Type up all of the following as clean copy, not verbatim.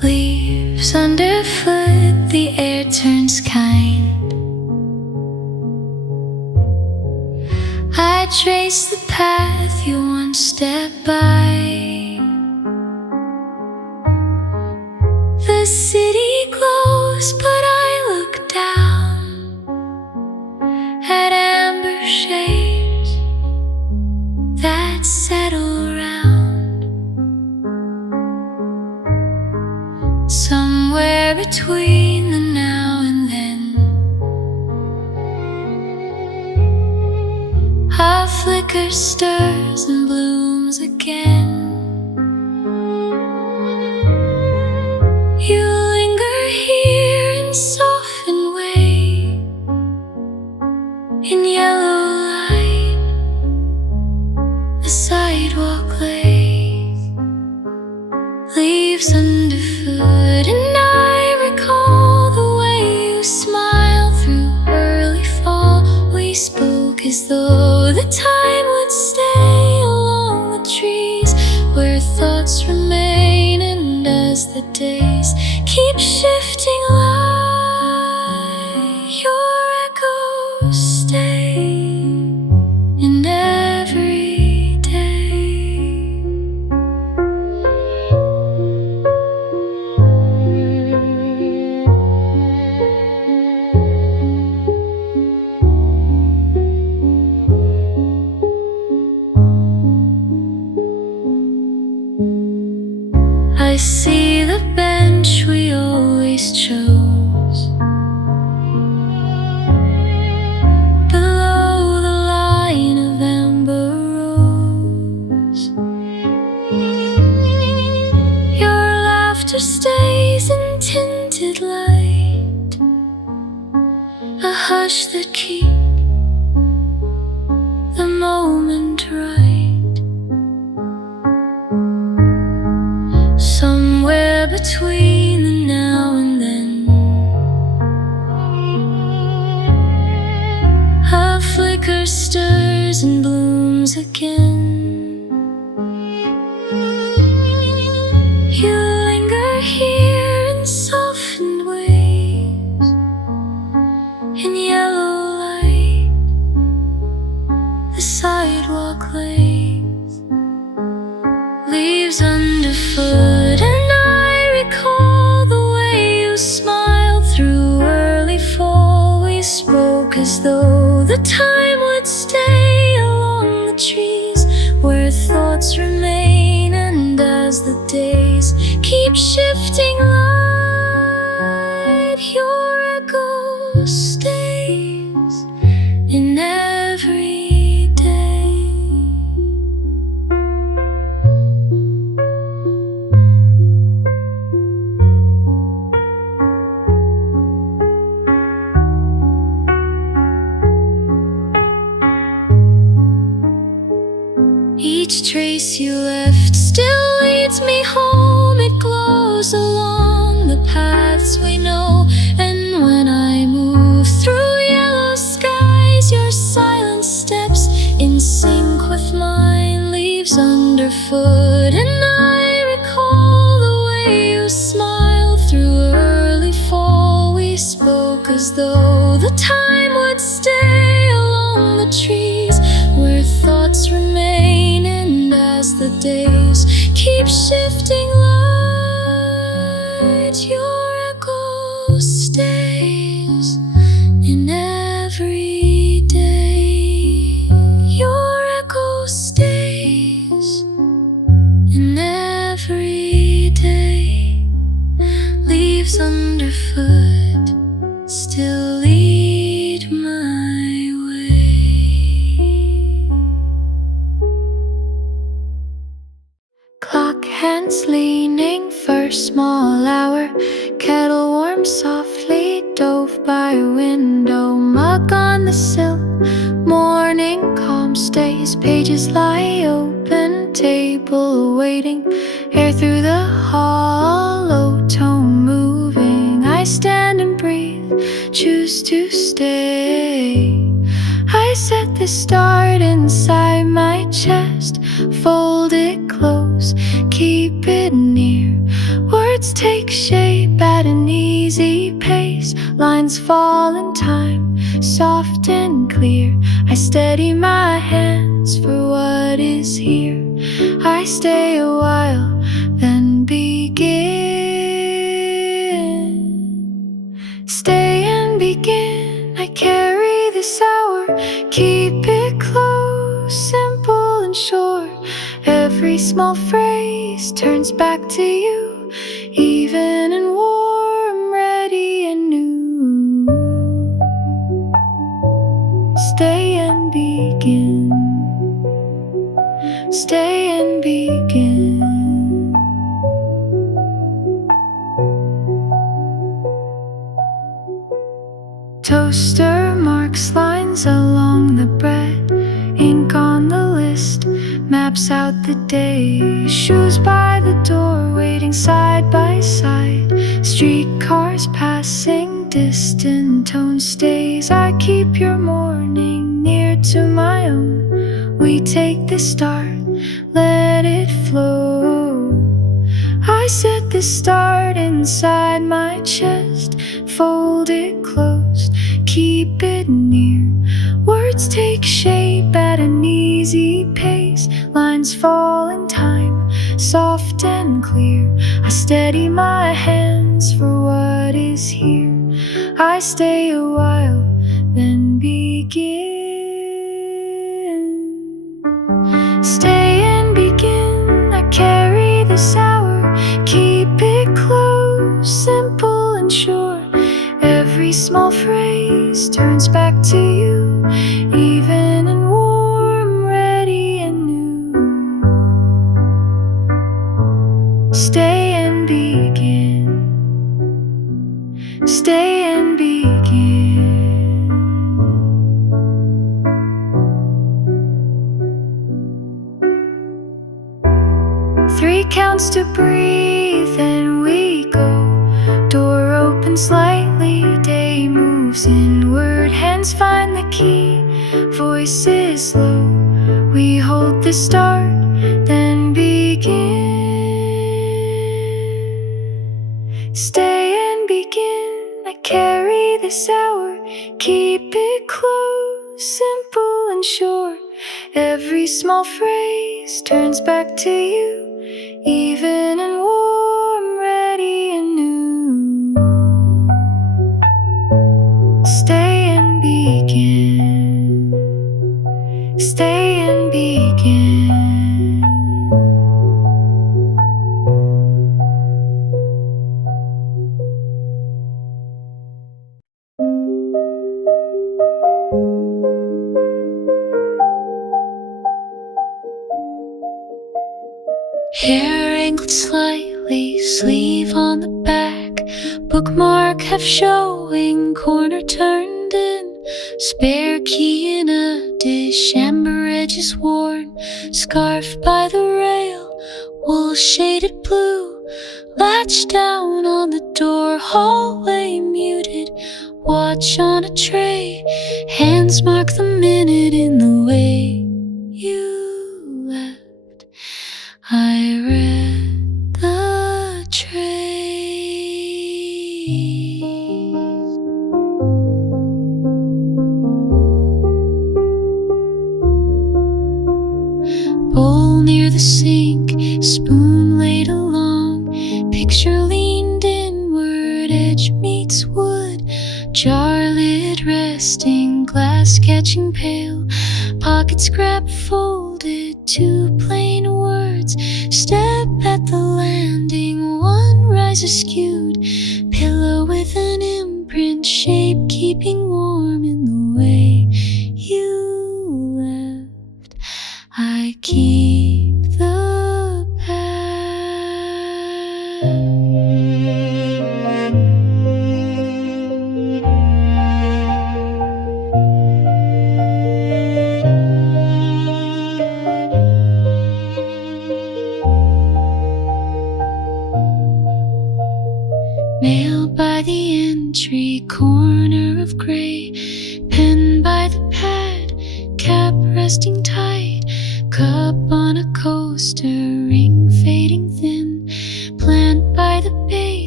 Leaves underfoot, the air turns kind. I trace the path you once stepped by. The city glows, but I look down at amber shades that settle round. Somewhere between the now and then, a flicker stirs and blooms again. You linger here in softened way, in yellow light, the sidewalk lays, leaves underfoot, and I recall the way you smiled through early fall. We spoke as though the time would stay along the trees where thoughts remain, and as the days keep shifting light, your echoes stay in every day. I see the bench we always chose below the line of amber rose. Your laughter stays in tinted light, a hush that keeps the moment right. Somewhere between the now and then, a flicker stirs and blooms again. You linger here in softened ways, in yellow light, the sidewalk lays, leaves underfoot, and I recall the way you smiled through early fall. We spoke as though the time would stay along the trees where thoughts remain, and as the days keep shifting light, your echo stays in every day. Each trace you left still leads me home. It glows along the paths we know, and when I move through yellow skies, your silent steps in sync with mine, leaves underfoot, and I recall the way you smiled through early fall. We spoke as though the time would stay along the trees where thoughts remain, and as the days keep shifting light, your echo stays in every day. Your echo stays in every day. Leaves underfoot still lead my way. Clock hands leaning for small hour, kettle warm softly, dove by window, mug on the sill, morning calm stays, pages lie open, table awaiting, air through the hollow tone moving. I stand and breathe, choose to stay. I set the start inside my chest, fold it close, keep it near. Words take shape at an easy pace. Lines fall in time, soft and clear. I steady my hands for what is here. I stay a while, then begin. Stay and begin. I carry this hour, keep it close, simple and short. Every small phrase turns back to you, even in warm, ready and new. Stay and begin. Stay and begin. Toaster marks lines along the bread, ink on the list, maps out the day. Shoes by the door, waiting side by side. Streetcars passing, distant tone stays. I keep your morning near to my own. We take the start, let it flow. I set the start inside my chest, fold it closed, keep it near. Words take shape at an easy pace. Lines fall in time, soft and clear. I steady my hands for what is here. I stay a while, then begin. Stay and begin. I carry this hour, keep it close, simple and sure. Every small phrase turns back to you, even in warm, ready and new. Stay and begin. Stay and begin. Three counts to breathe and we go. Door opens slightly, day moves inward. Hands find the key, voices low. We hold the start, then begin. Stay and begin. I carry this hour, keep it close, simple and short. Every small phrase turns back to you, even in warm, ready and new. Stay and begin. Stay and begin. Hair angled slightly, sleeve on the back. Bookmark half showing, corner turned in. Spare key in a dish, amber edges worn. Scarf by the rail, wool shaded blue. Latch down on the door, hallway muted. Watch on a tray, hands mark the minute in the way you left. I read the trace. Bowl near the sink, spoon laid along. Picture leaned inward, edge meets wood. Jar lid resting, glass catching pale. Pocket scrap folded, two plain words. Step at the landing, one rise askewed. Pillow with an imprint, shape keeping warm in the way you left. I keep the past. Mail by the entry, corner of gray. Pen by the pad, cap resting tight. Cup on a coaster, ring fading thin. Plant by the base.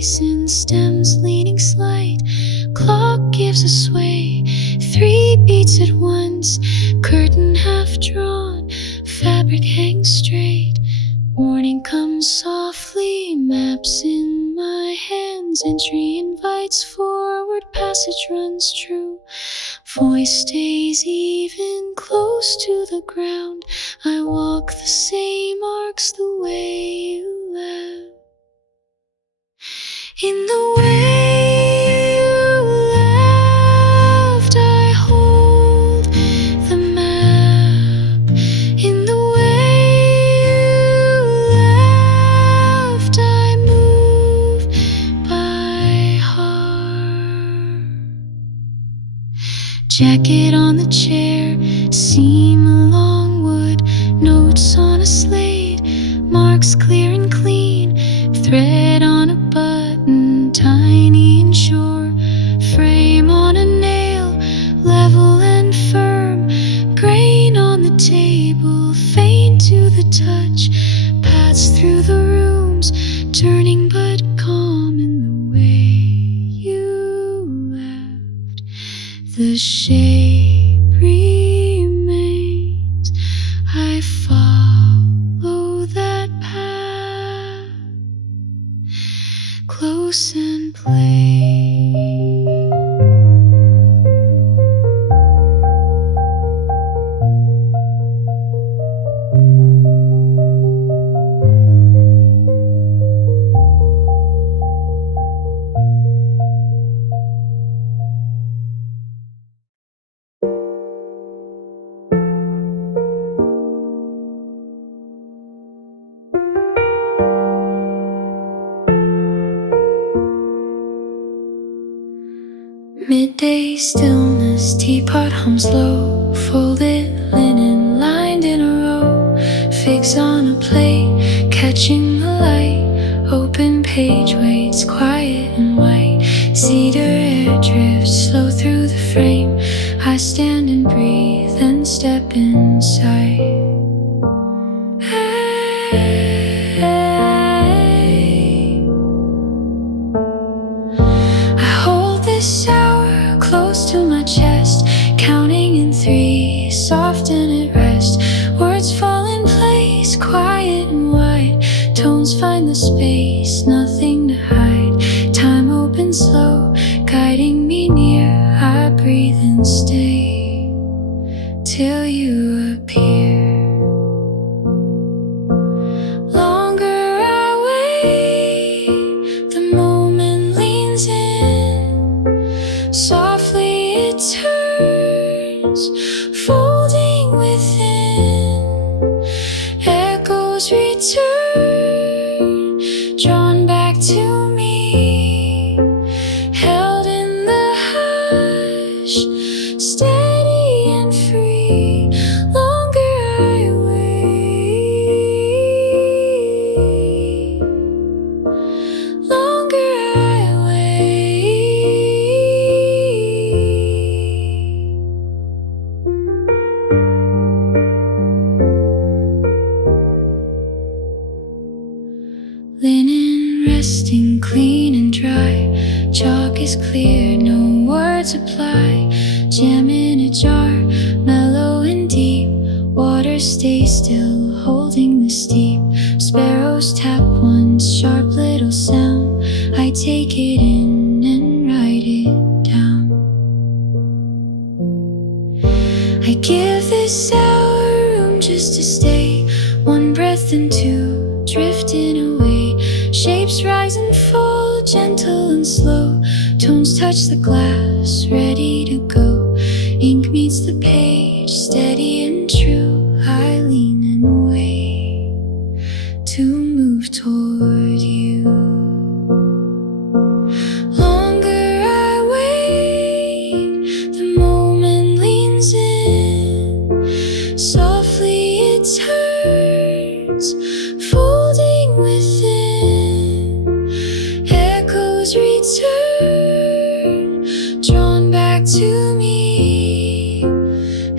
basin stems leaning slight. Clock gives a sway, 3 beats at once. Curtain half drawn, fabric hangs straight. Morning comes softly, maps in my hands. Entry invites forward, passage runs true. Voice stays even, close to the ground. I walk the same arcs the way you left. In the way you left, I hold the map. In the way you left, I move by heart. Jacket on the chair, seam along wood, notes on a slate, marks clear and clean, thread on a button, tiny and sure, frame on a nail, level and firm, grain on the table, faint to the touch, paths through the rooms, turning but calm in the way you left. The shape remains, I follow that path, close and play. Midday stillness, teapot hums low, folded linen lined in a row, figs on a plate, catching the light, open page waits quiet and white, cedar air drifts slow through the frame, I stand and breathe and step inside. I hold this hour close to my chest, counting in 3, soft and at rest. Words fall in place, quiet and wide. Tones find the space, nothing to hide. Time opens slow, guiding me near. I breathe and stay till you appear. Longer I wait, the moment leans in. Softly it turns, folding within. Echoes return, drawn back to me. Held in the hush, steady and free. Longer I wait, longer I wait. Linen resting clean and dry, chalk is clear, no words apply. Jam in a jar, mellow and deep, water stays still, holding the steep. Sparrows tap once, sharp little sound, I take it in and write it down. I give this hour room just to stay, one breath and 2, drifting away. Shapes rise and fall, gentle and slow. Tones touch the glass, ready to go. Ink meets the page, steady and true. I lean and wait to move toward you. Longer I wait, the moment leans in. Softly it turns, folding within. Echoes return, drawn back to me.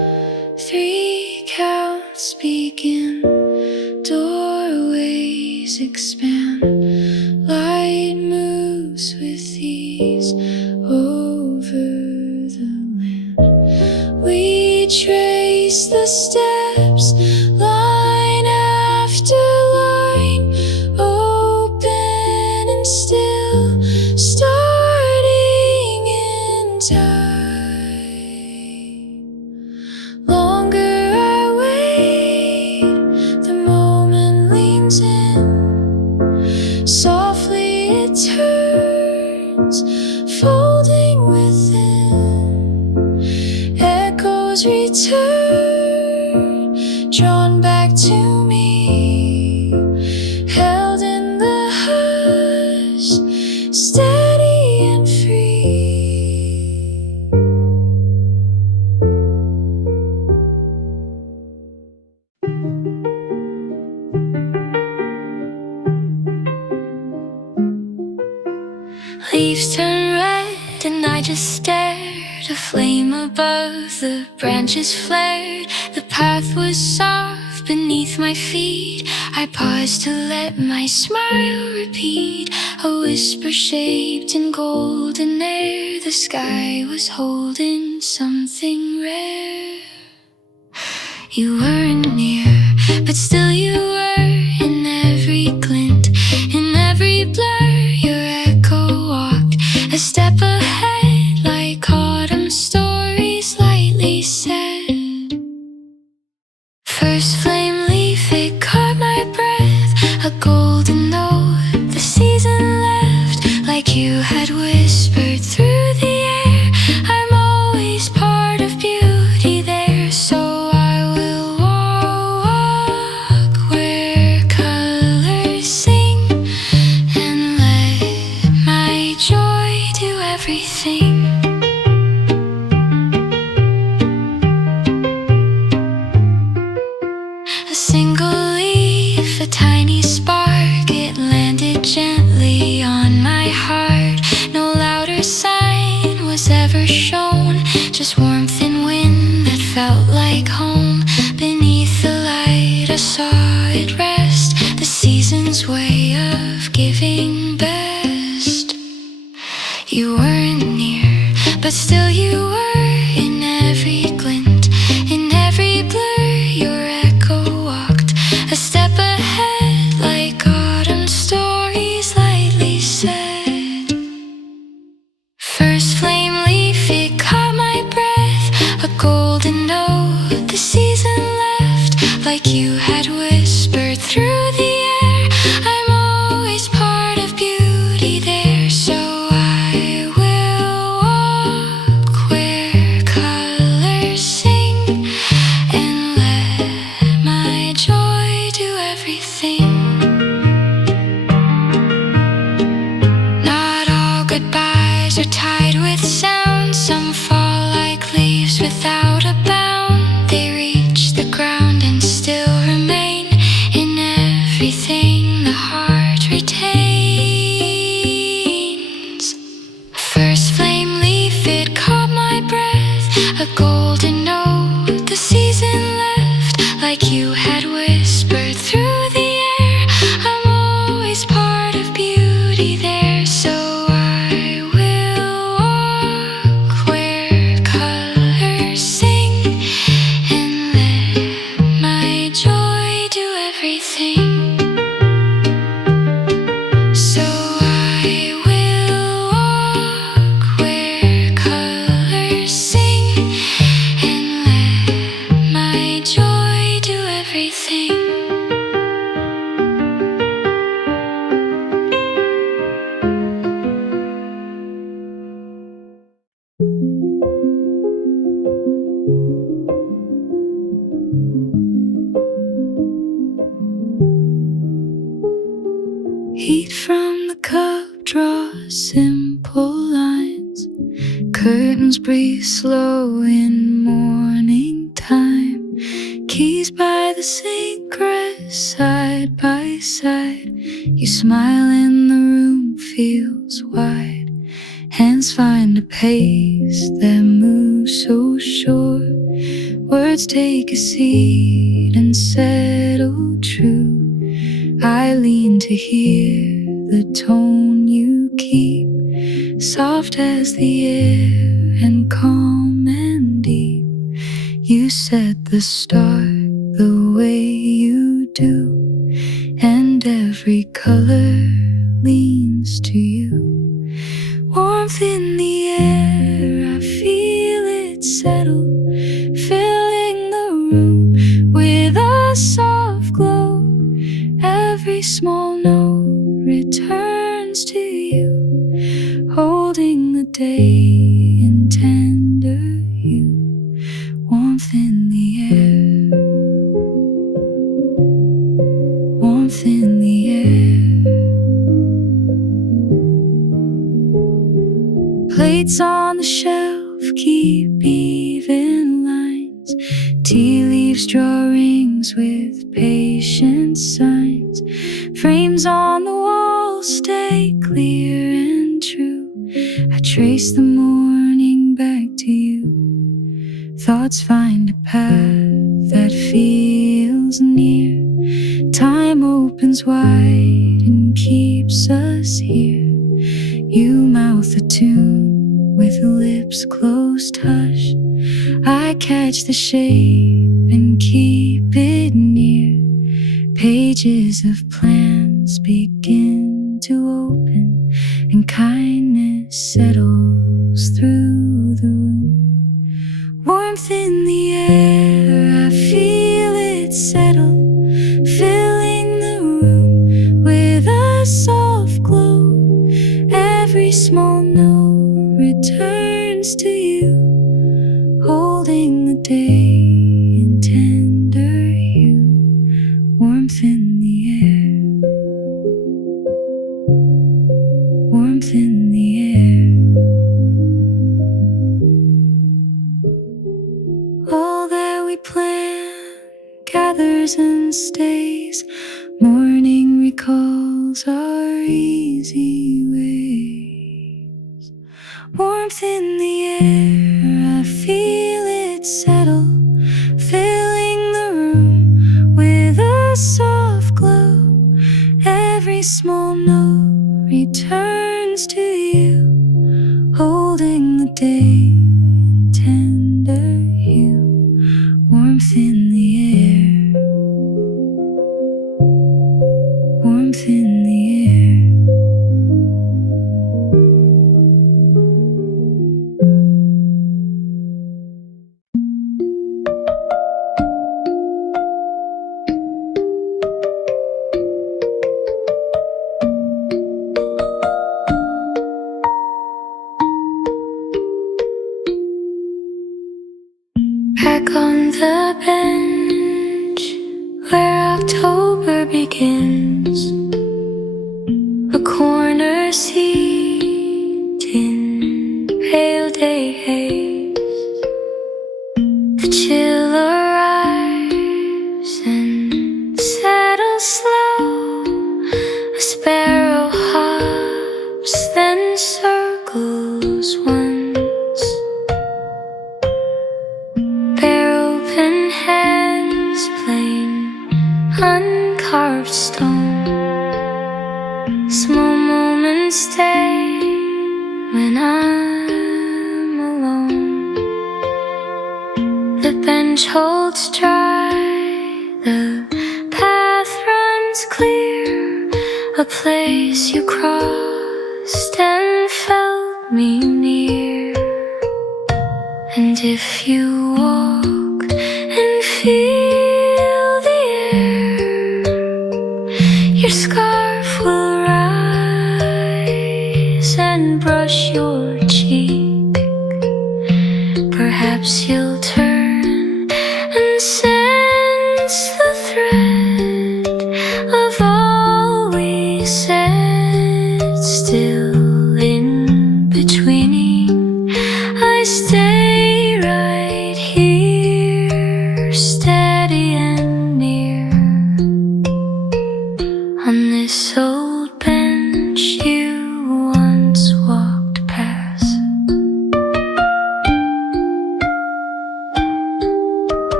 begin. Doorways expand, light moves with ease over the land. We trace the steps, line after line, open and still, starting in time. Longer I wait, the moment leans in. Softly it turns, folding within. Echoes return, drawn back to me, held in the hush, steady and free. Leaves turn red and I just stared. A flame above, the branches flared. The path was soft beneath my feet. I paused to let my smile repeat. A whisper shaped in golden air. The sky was holding something rare. You weren't near, but still you were. In every glint, in every blur, your echo walked a step ahead, like autumn stories lightly said. First flame leaf, it caught my breath, a golden note the season left, like you had whispered through the air. I'm always part of beauty there, so I will walk where colors sing and let my joy do everything. A single leaf, a tiny spark, it landed gently on my heart. No louder sign was ever shown, just warmth and wind that felt like home. Beneath the light I saw it rest, the season's way of giving best. You weren't near, but still you were. In every glint, in every blur, your echo walked a step ahead, like autumn stories lightly said. First flame leaf, it caught my breath, a golden note the season left, like you had whispered through the air. I'm always part of beauty there, so I will walk where colors sing and let my joy do everything. Not all goodbyes are tied with sound. Some fall like leaves without a bound. They reach the ground and still remain in everything the heart retains. First flame leaf, it caught my breath, a golden note the season left, like you had whispered through the air. I'm always part of beauty there, so I will walk where colors sing and let my joy do everything. So I will walk where colors sing and let my joy do everything. Heat from the cup draws simple lines. Curtains breathe slow in morning time. Keys by the sink rest side by side. You smile and the room feels wide. Hands find a pace that moves so sure. Words take a seat and settle true. I lean to hear the tone you keep, soft as the air and calm and deep. You set the start the way you do, and every color leans to you. Warmth in the air, I feel it settle, filling the room with a soft glow. Every small note returns to you, holding the day in tender hue. Warmth in the air, warmth in the air. Plates on the shelf keep even lines. Tea leaves draw rings with patient signs. Frames on the wall stay clear and true. I trace the morning back to you. Thoughts find a path that feels near. Time opens wide and keeps us here. You mouth a tune with lips closed hush. I catch the shape and keep it near. Pages of plans begin to open, and kindness settles through the room. Warmth in the air, I feel it settle, filling the room with a soft glow. Every small note returns to you, holding the day in tender hue. Warmth in the air, warmth in the air. All that we plan gathers and stays. Morning recalls our easy ways. Warmth in the air, I feel it settle, filling the room with a soft glow. Every small note returns to you, holding the day in tender hue. Warmth in the air, warmth in the air. Back on the bench where October begins, a corner seat in pale day haze. The chill arrives and settles slow. A sparrow hops, then circles once. Bare open hands plain uncarved stone. Small moments stay when I'm alone. The bench holds dry, the path runs clear. A place you crossed and felt me near. And if you walk and feel the air, your scarf will rise and brush your cheek. Perhaps you'll turn and sense the thread of all we said. Still in betweening, I stay right here, steady and near. On this old bench you once walked past.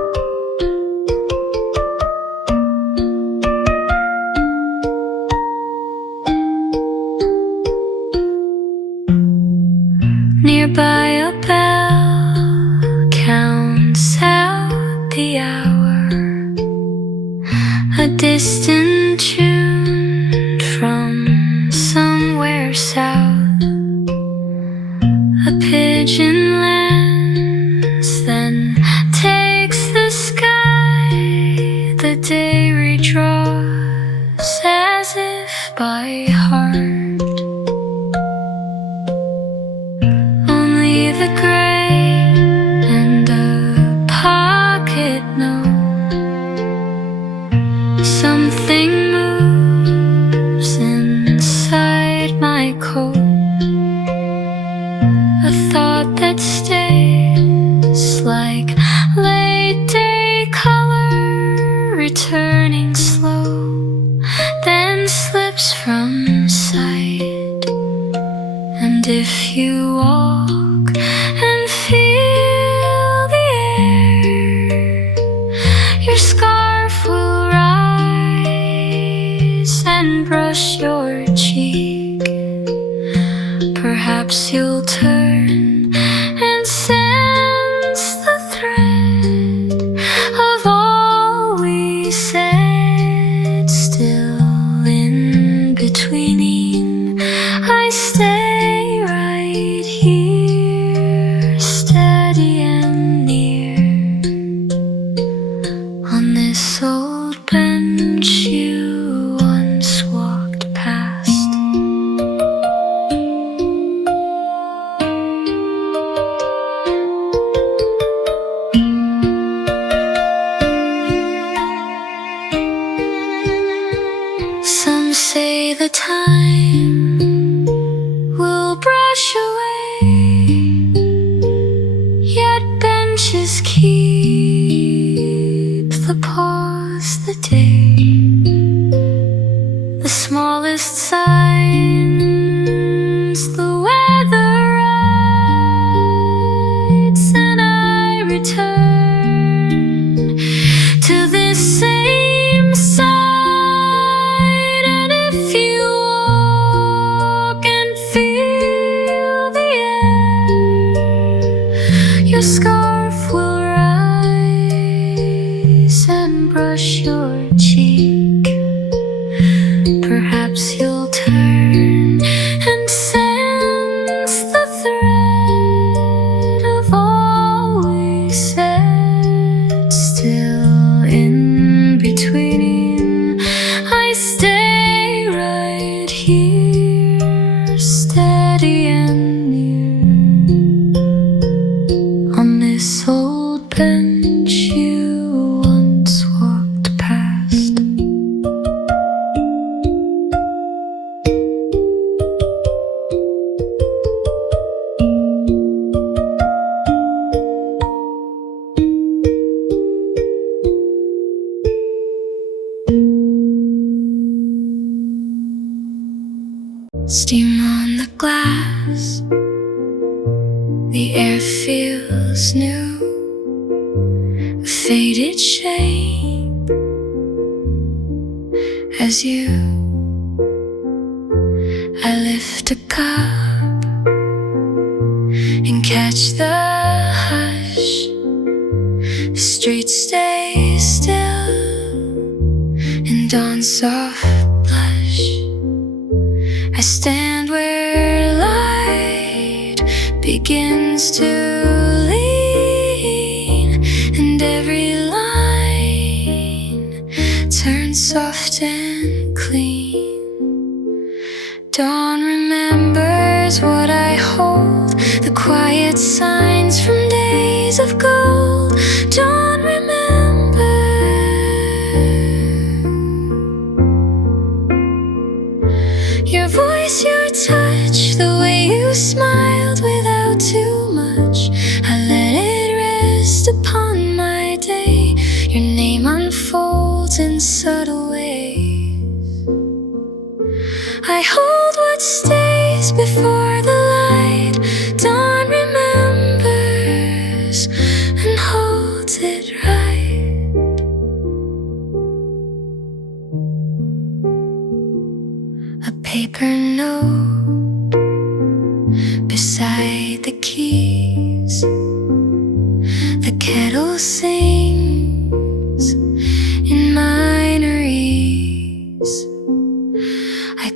a distant tune from somewhere south. A pigeon lands, then takes the sky. The day redraws as if by heart. Only the gray and a pocket note. Something moves inside my coat. A thought that stays like late day color, returning slow, then slips from sight. And if you walk and feel the air, your scarf will rise and brush your cheek. Perhaps you'll turn and sense the thread of all we said. Still in between, I stay right here, steady and near, on this old bench you once walked past. Some say the time will brush away, yet benches keep the pause, the day. The smallest signs, the weather writes, and I return to this same side. And if you walk and feel the air, your scarf will rise and brush your cheek. Perhaps you'll turn and sense the thread of all we said. Still in between, I stay right here, steady and near, on this old bench you once walked past. Steam on the glass, the air feels new, a faded shape as you. I lift a cup and catch the hush. The streets stay still and dawn soft blush. I stand where light begins to lean, and every line turns soft and clean. Dawn remembers what I hold, the quiet signs from days of gold. Dawn remembers your voice, your touch, the way you smiled without too much. I let it rest upon my day. Your name unfolds in subtle ways. I hold what stays before the light. Dawn remembers and holds it right. A paper note beside the keys. The kettle sings in minor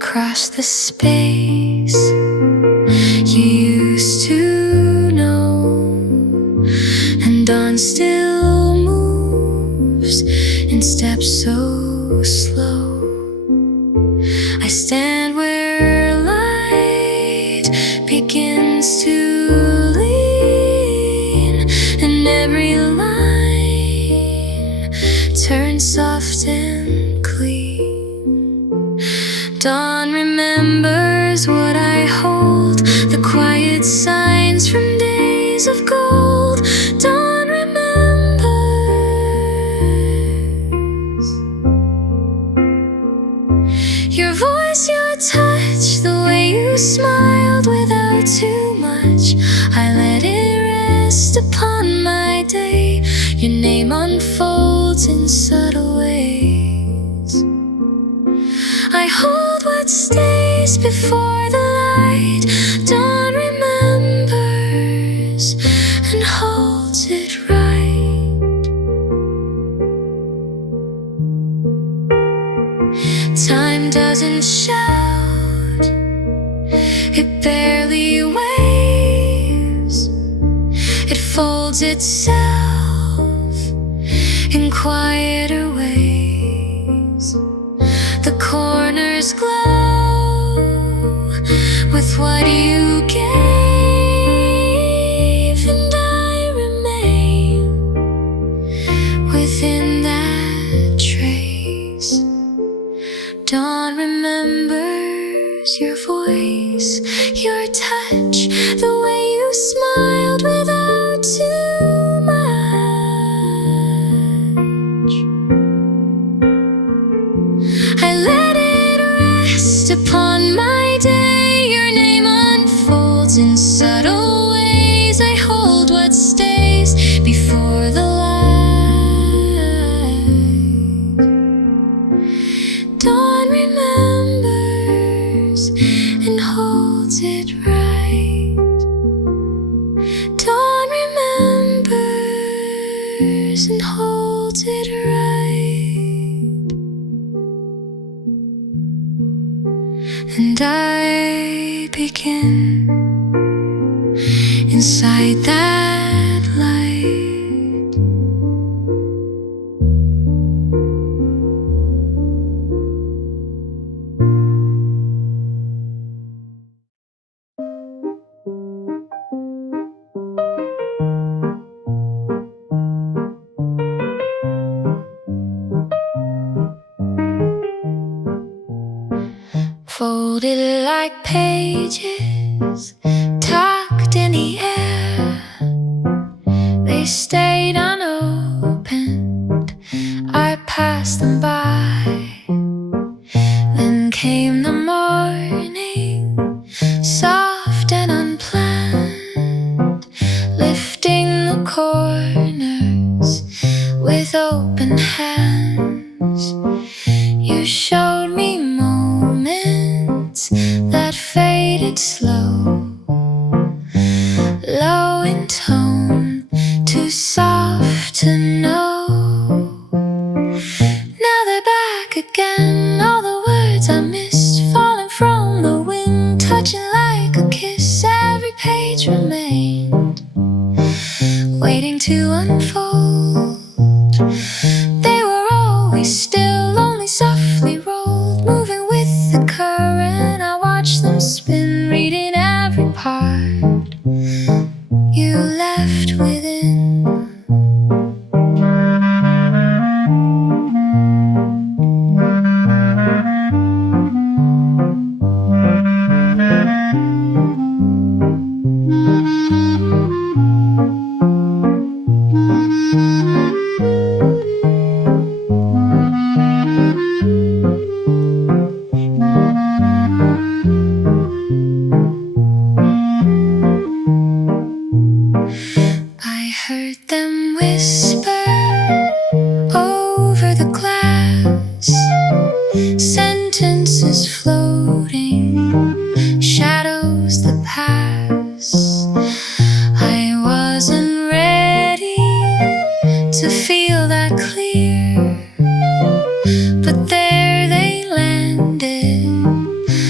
across the space you used to know, and dawn still moves in steps so slow. I stand where light begins to lean, and every line turns soft and clean. Dawn remembers what I hold, the quiet signs from days of gold. Dawn remembers your voice, your touch, the way you smiled without too much. I let it rest upon my day. Your name unfolds in subtle ways. I hold what stays before the light. Dawn remembers and holds it right. Time doesn't shout, it barely waves. It folds itself in quieter ways. The corners glow with what you gave, and I remain within that trace. Dawn remembers your voice, your touch, the way you smiled without too much. I let it rest upon my day. Your name unfolds in subtle ways. I hold what stays before the light. Dawn remembers and holds it right. Dawn remembers and holds it right. And I begin inside that light. Folded like pages, tucked in the air. They stayed unopened, I passed them by. Then came the morning, soft and unplanned, lifting the corners with open hands. You showed me moments that faded slow, low in tone, too soft to know. Now they're back again, all the words I missed, falling from the wind, touching like a kiss. Every page remained, waiting to unfold. They were always still, only softly rolled, moving with the current. I watched them spin, reading every part you left within. I heard them whisper over the glass, sentences floating, shadows that pass. I wasn't ready to feel that clear, but there they landed,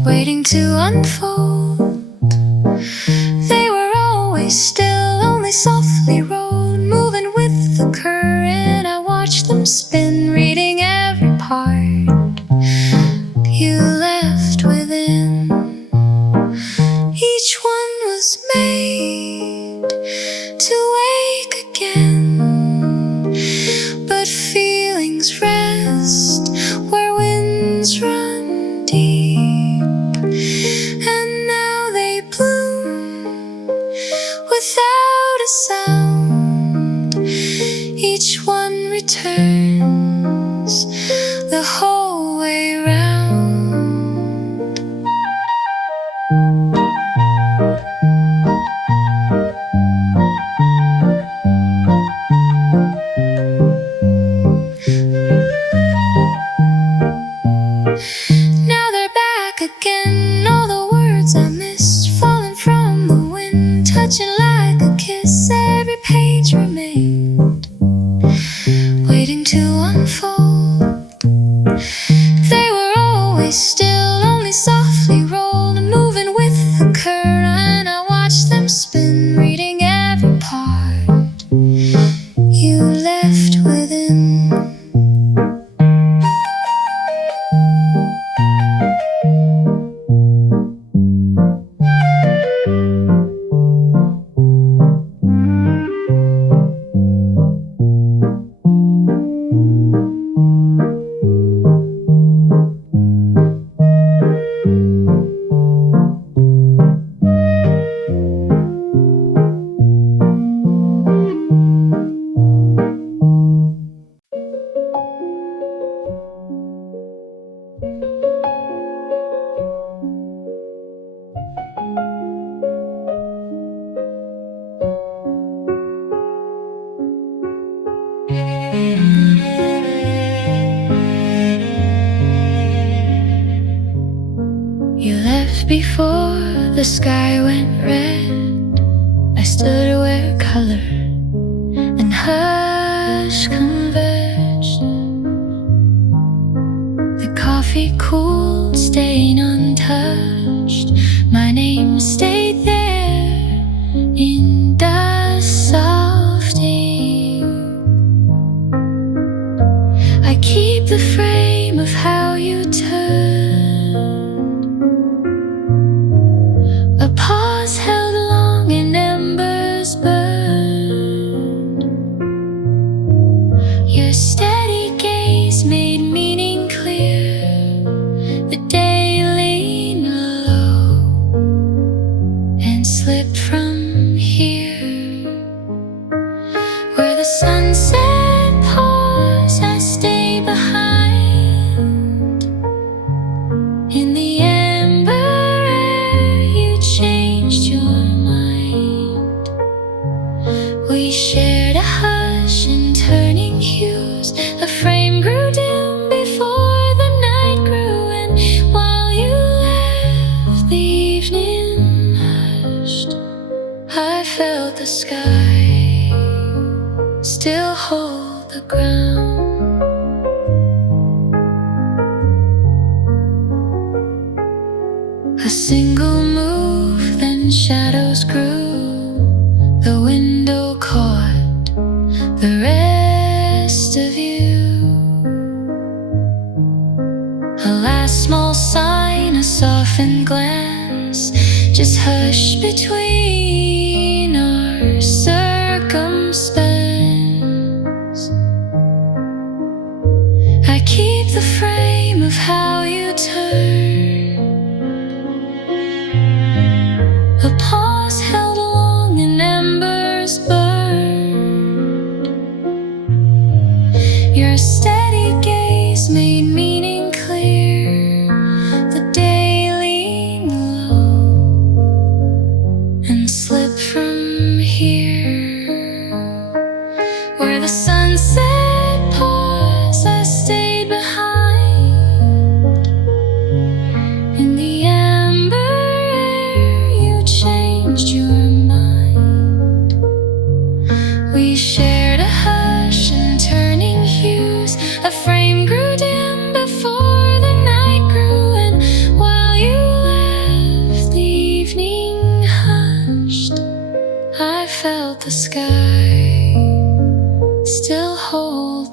waiting to unfold. They were always still, only softly rolled, moving with the current. I watched them spin, reading every part you left within. Each one was made to wake again, but feelings rest where winds run deep, and now they bloom without a sound. Each one returns the whole way round. Now they're back again, all the words I missed, falling from the wind, touching like a kiss. Every page remained, waiting to unfold. They were always still, only softly rolled, moving with the current. I watched them spin, reading every part you left within. You left before the sky went red. I stood where color and hush converged. The coffee cooled, staying untouched. My name stayed there in dust soft ink. I keep the frame of how you turned. A pause held long and embers burned. Your steady gaze made meaning clear. The day leaned low and slipped from here. Where the sunset pours, I stay behind. In the amber air, you changed your mind. We shared a hush in turning hues. A frame grew dim before the night grew, and while you left, the evening hushed. I felt the sky still hold the ground. A single move, then shadows grew. The window caught the rest of you. A last small sign, a softened glance, just hush between our circumstance. I keep the frame of how you turn. A pause held long and embers burned. Your steady gaze made meaning clear. The day leaned low and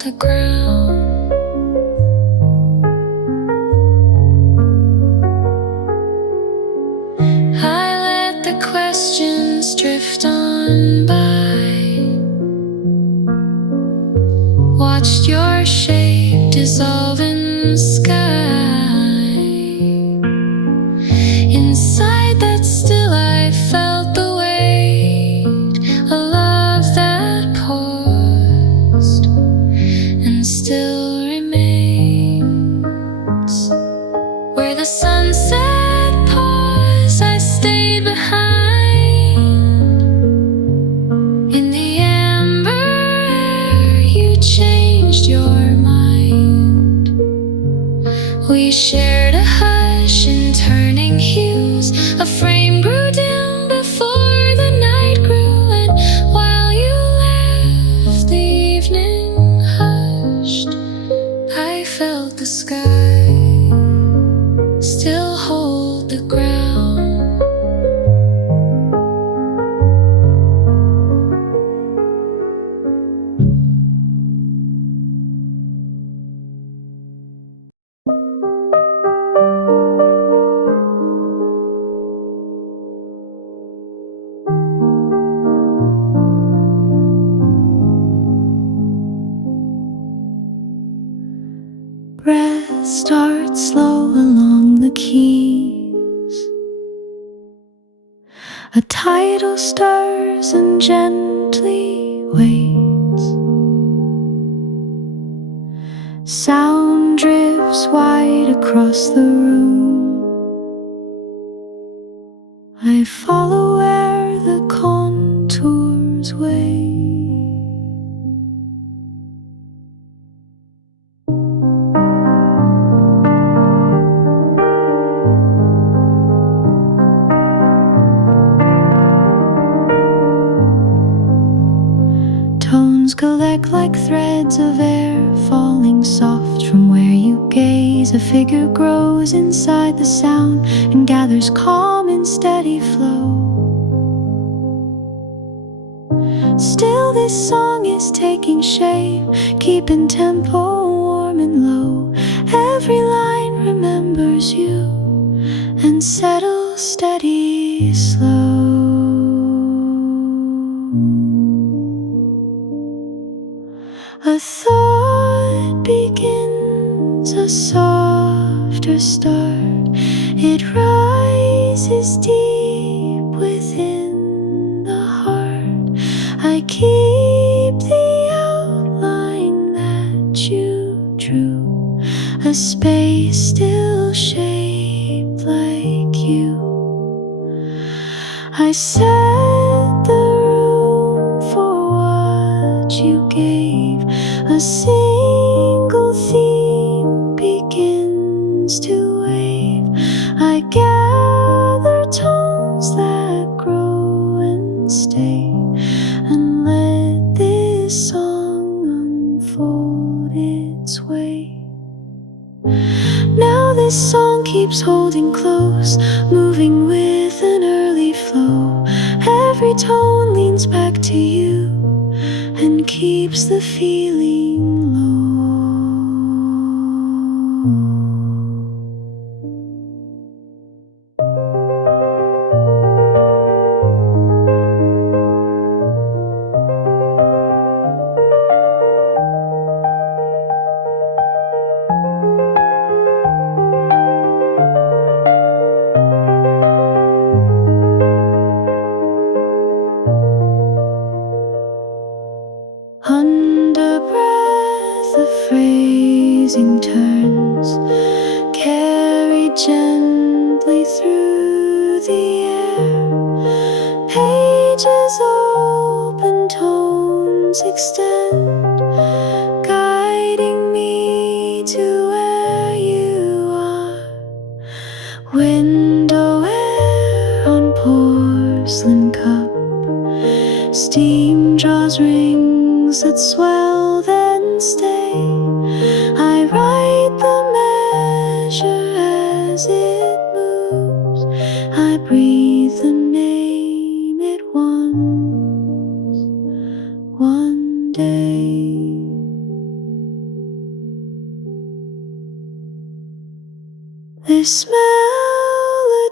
the ground. I let the questions drift on by, watched your shape dissolve in the sky. Inside that still I felt the weight, a love that paused and still remains. Where the sunset paused, I stayed behind. In the amber air, you changed your mind. We shared a hush in turning hues. A frame grew dim before the night grew, and while you left, the evening hushed. I felt the sky still hold the ground. Breath starts slow along the keys. A tidal stirs and gently waits. Sound drifts wide across the room. I follow where the contours wait. Tones collect like threads of air, falling soft from where you gaze. A figure grows inside the sound and gathers calm in steady flow. Still this song is taking shape, keeping tempo warm and low. Every line remembers you and settles steady slow. A thought begins, a softer start. It rises deep within the heart. I keep the outline that you drew, a space still shaped like you. I set the room for what you gave. A single theme begins to wave. I gather tones that grow and stay, and let this song unfold its way. Now this song keeps holding close, moving with an early flow. Every tone leans back to you and keeps the feeling low. Under breath, the phrasing turns, carried gently through the air. Pages open, tones extend, guiding me to where you are. Window air on porcelain cup, steam draws rings that swell then stay. I write the measure as it moves. I breathe the name it once, one day.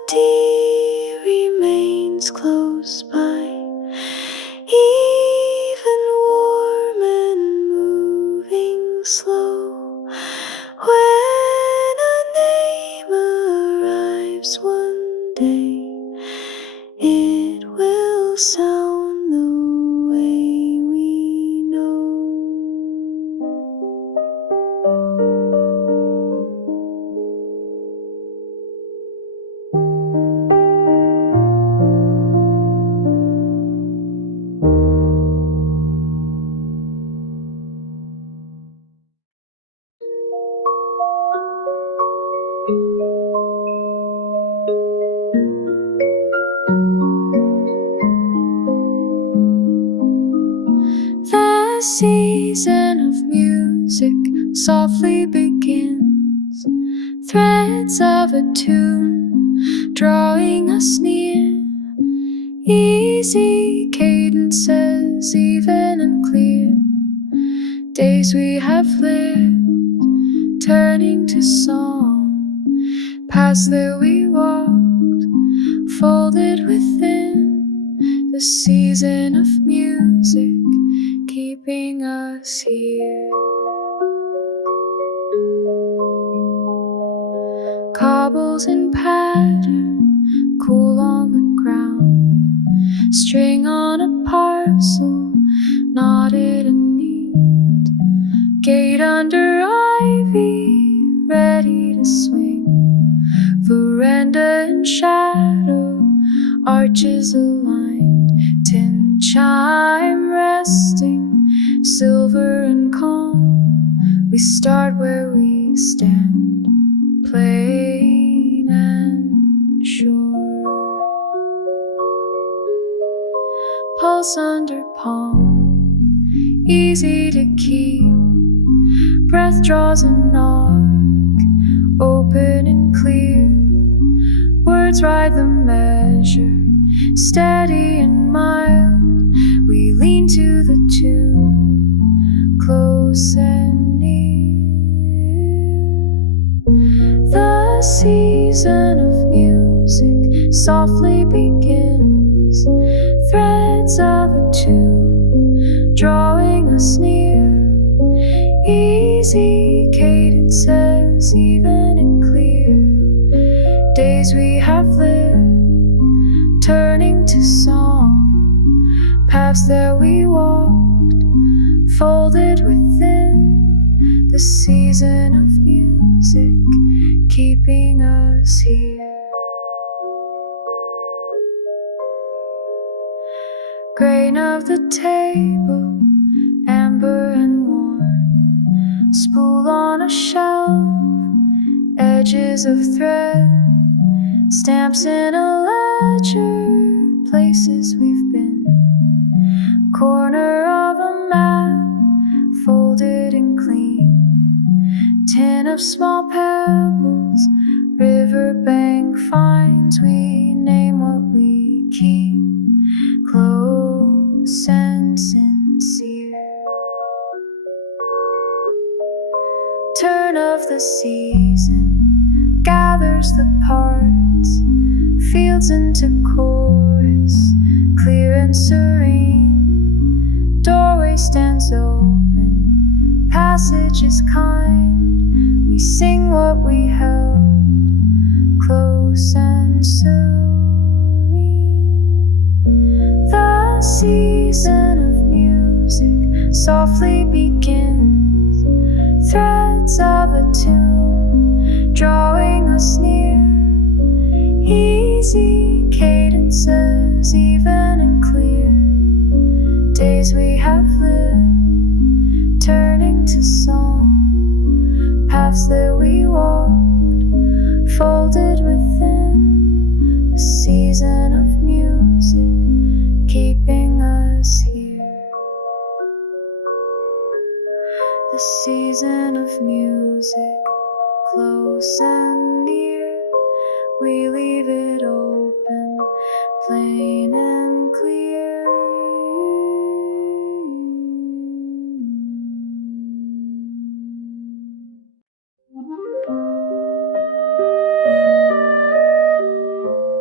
melody remains close by, even warm and moving slow. When a name arrives one day, it will sound the way we know. The season of music softly begins, threads of a tune drawing us near, easy cadences even and clear, days we have lived turning to song, paths that we walked folded within, the season of music keeping us here. Cobbles in pattern, cool on the ground, string on a parcel, knotted and neat, gate under ivy, ready to swing, veranda in shadow, arches aligned, tin chime resting, silver and calm. We start where we stand, plain and sure. Pulse under palm, easy to keep, breath draws an arc, open and clear, words ride the measure, steady and mild, we lean to the tune, close and near. The season of music softly begins, threads of a tune drawing us near, easy cadences even and clear, days we have lived turning to song, paths that we walked folded within, the season of music keeping us here. Grain of the table, amber and worn, spool on a shelf, edges of thread, stamps in a ledger, places we've been, corner of a map, folded and clean, tin of small pebbles, riverbank finds, we name what we keep, close and sincere. Turn of the season gathers the parts, fields into chorus, clear and serene, doorway stands open, passage is kind, we sing what we held, close and serene. The season of music softly begins, threads of a tune drawing us near, easy cadences even and clear, days we have lived turning to song, paths that we walked folded within, the season of music keeping us here. The season of music, close and near, we leave it open, plain and clear.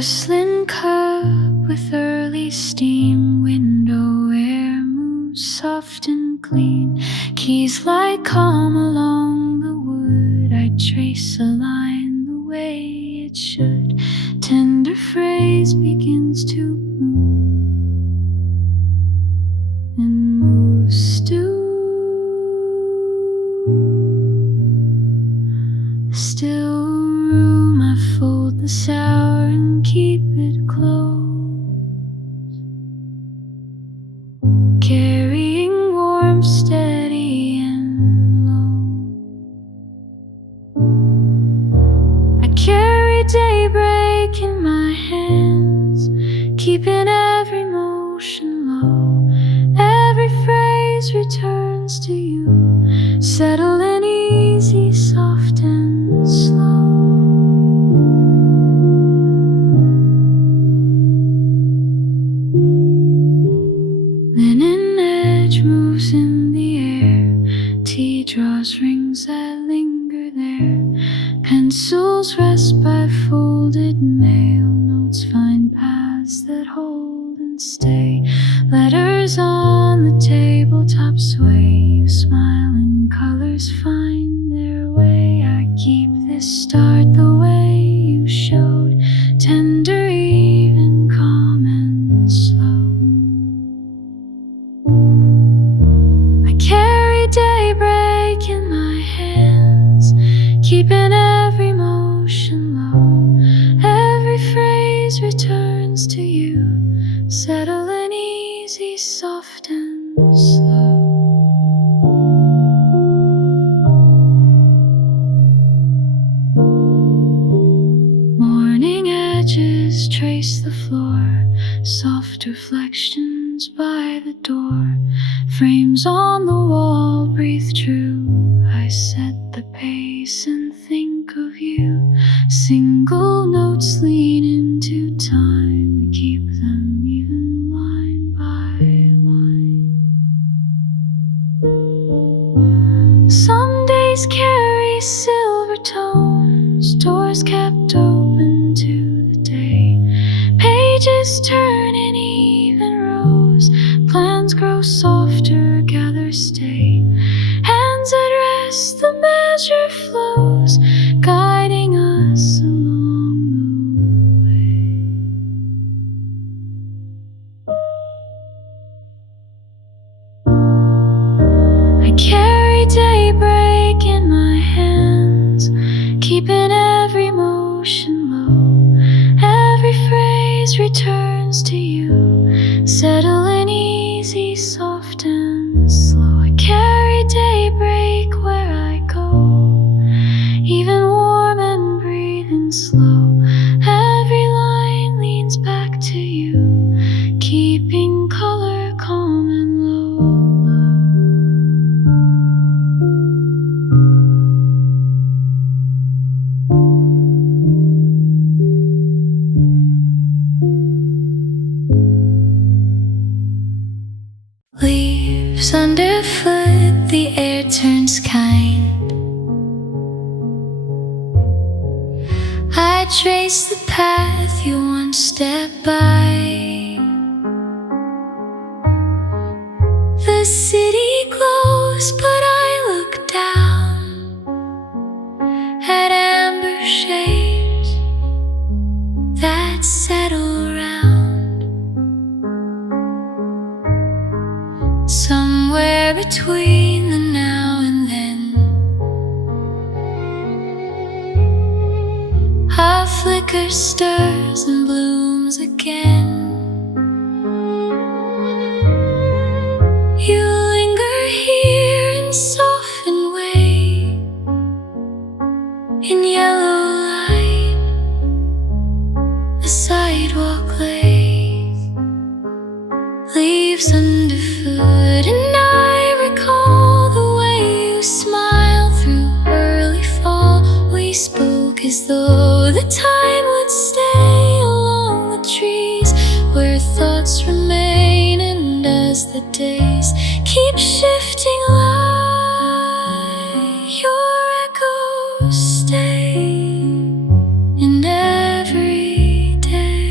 Porcelain cup with early steam, window air moves soft and clean. Keys light calm along the wood. I trace a line the way it should. Tender phrase begins to bloom and moves still room. I fold the sour and keep it close, carrying warmth steady and low. I carry daybreak in my hands, keeping every motion low. Every phrase returns to you, settle and easy, soft and slow. Linen edge moves in the air, tea draws rings that linger there. Pencils rest by folded mail, notes find paths that hold and stay. Letters on the tabletop sway, you smile and colors find their way. I keep this start the way you showed, tender, even, calm and slow. I carry daybreak in my hands, keeping every motion low. Every phrase returns to you, settle and easy, soft and slow. Morning edges trace the floor, soft reflections by the door. Frames on the wall breathe true. I set the pace and think of you. Single notes lean into time, keep them even line by line. Some days carry silver tones, doors kept open to the day. Pages turn in even rows, plans grow softer, gather stay. Hands at rest, the measure flows, guiding us along the way. I carry daybreak in my hands, keeping every motion low. Every phrase returns to you, settle and easy, soft and slow. I carry daybreak where I go, even warm and breathing slow. Every line leans back to you, keeping color calm and low. Leaves underfoot, the air turns kind. I trace the path you once stepped by. The city glows, but I look down at amber shades that settle round. Somewhere between the now and then, a flicker stirs and blooms again. You linger here in softened way, in yellow light, the sidewalk lays, leaves underfoot, and I recall the way you smiled through early fall. We spoke as though the time would stay along the trees, where thoughts remain, and as the days keep shifting light, your echoes stay in every day.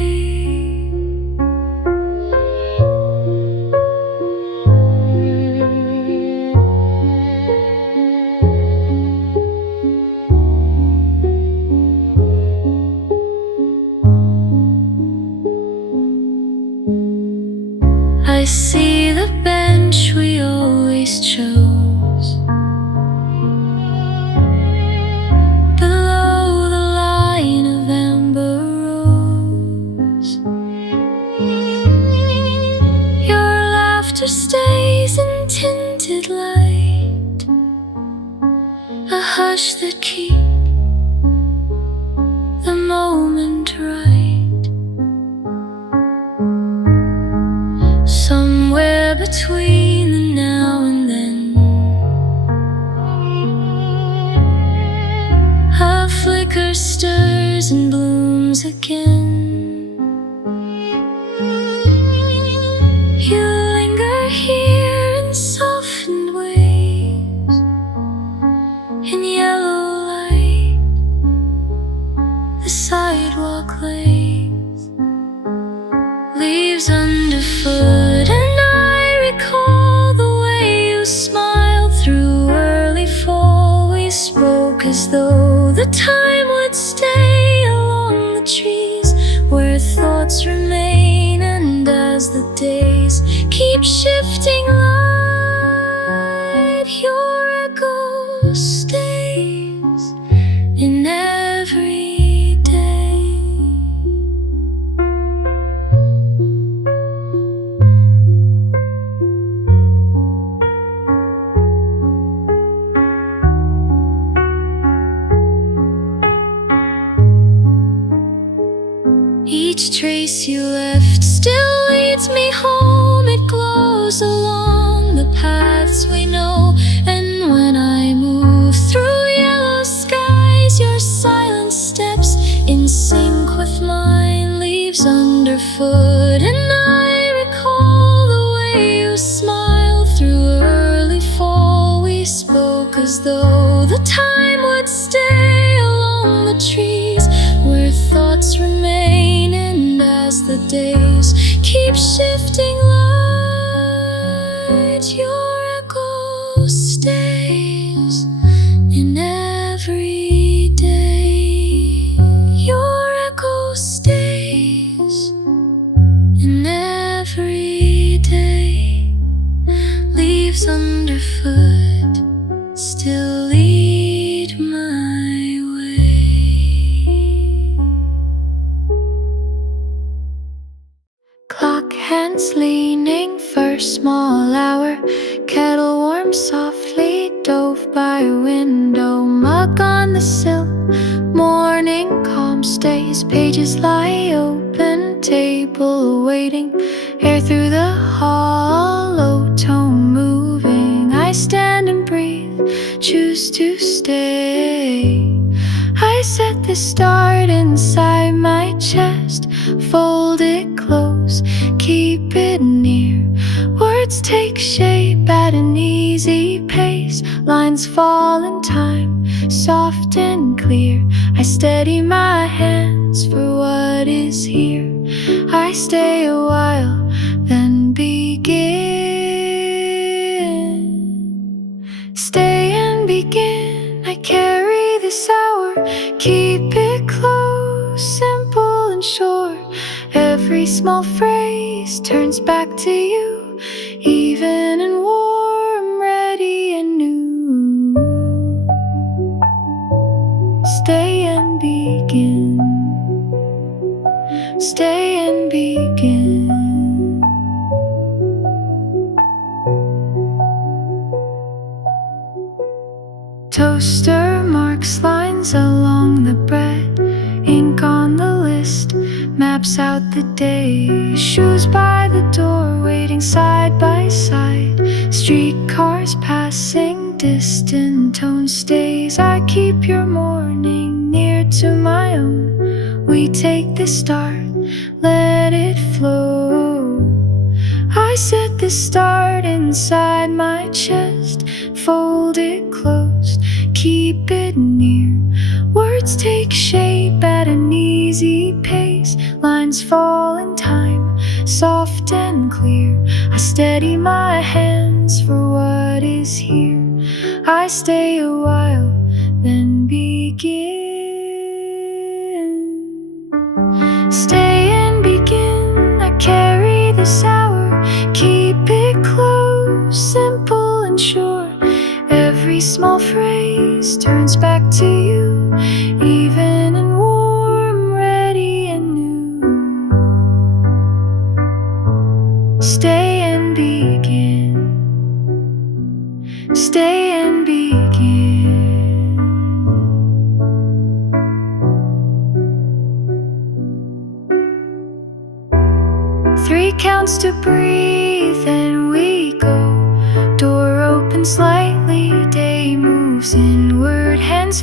between the now and then. A flicker stirs and blooms again. You linger here in softened waves, in yellow light the sidewalk lays, leaves underfoot, and I recall the way you smiled through early fall. We spoke as though the time would stay along the trees where thoughts remain, and as the days keep shifting light, your echo stays in every day. Each trace you left still leads me home. It glows along the paths we know, and when I move through yellow skies, your silent steps in sync with mine, leaves underfoot, and I recall the way you smiled through early fall. We spoke as though the time would stay along the trees where thoughts remain, and as the days keep shifting light, your echo stays in every day. Your echo stays in every day. Leaves underfoot still lead my way. Clock hands leaning for small hour, kettle warm softly, dove by window, mug on the sill, morning calm stays, pages lie open, table awaiting, air through the hollow tone moving. I stand and breathe, choose to stay. I set the start inside my chest, fold it close, keep it near. Words take shape at an easy pace, lines fall in time, soft and clear. I steady my hands for what is here. I stay a while, then begin. Stay and begin. I carry this hour, keep it close, simple and sure. Every small phrase turns back to you, even in warm, ready and new. Stay and begin. Stay and begin. Toaster marks lines along the bread, ink on the list, maps out the day. Shoes by the door, waiting side by side. Streetcars passing, distant tone stays. I keep your morning near to my own. We take the start, let it flow. I set the start inside my chest, fold it closed, keep it near. Words take shape at an easy pace, lines fall in time, soft and clear. I steady my hands for what is here. I stay a while, then begin. Stay and begin. I carry this hour, keep it close, simple and sure. Every small phrase turns back to you, even in warm, ready and new. Stay and begin. Stay and begin. 3 counts to breathe, and we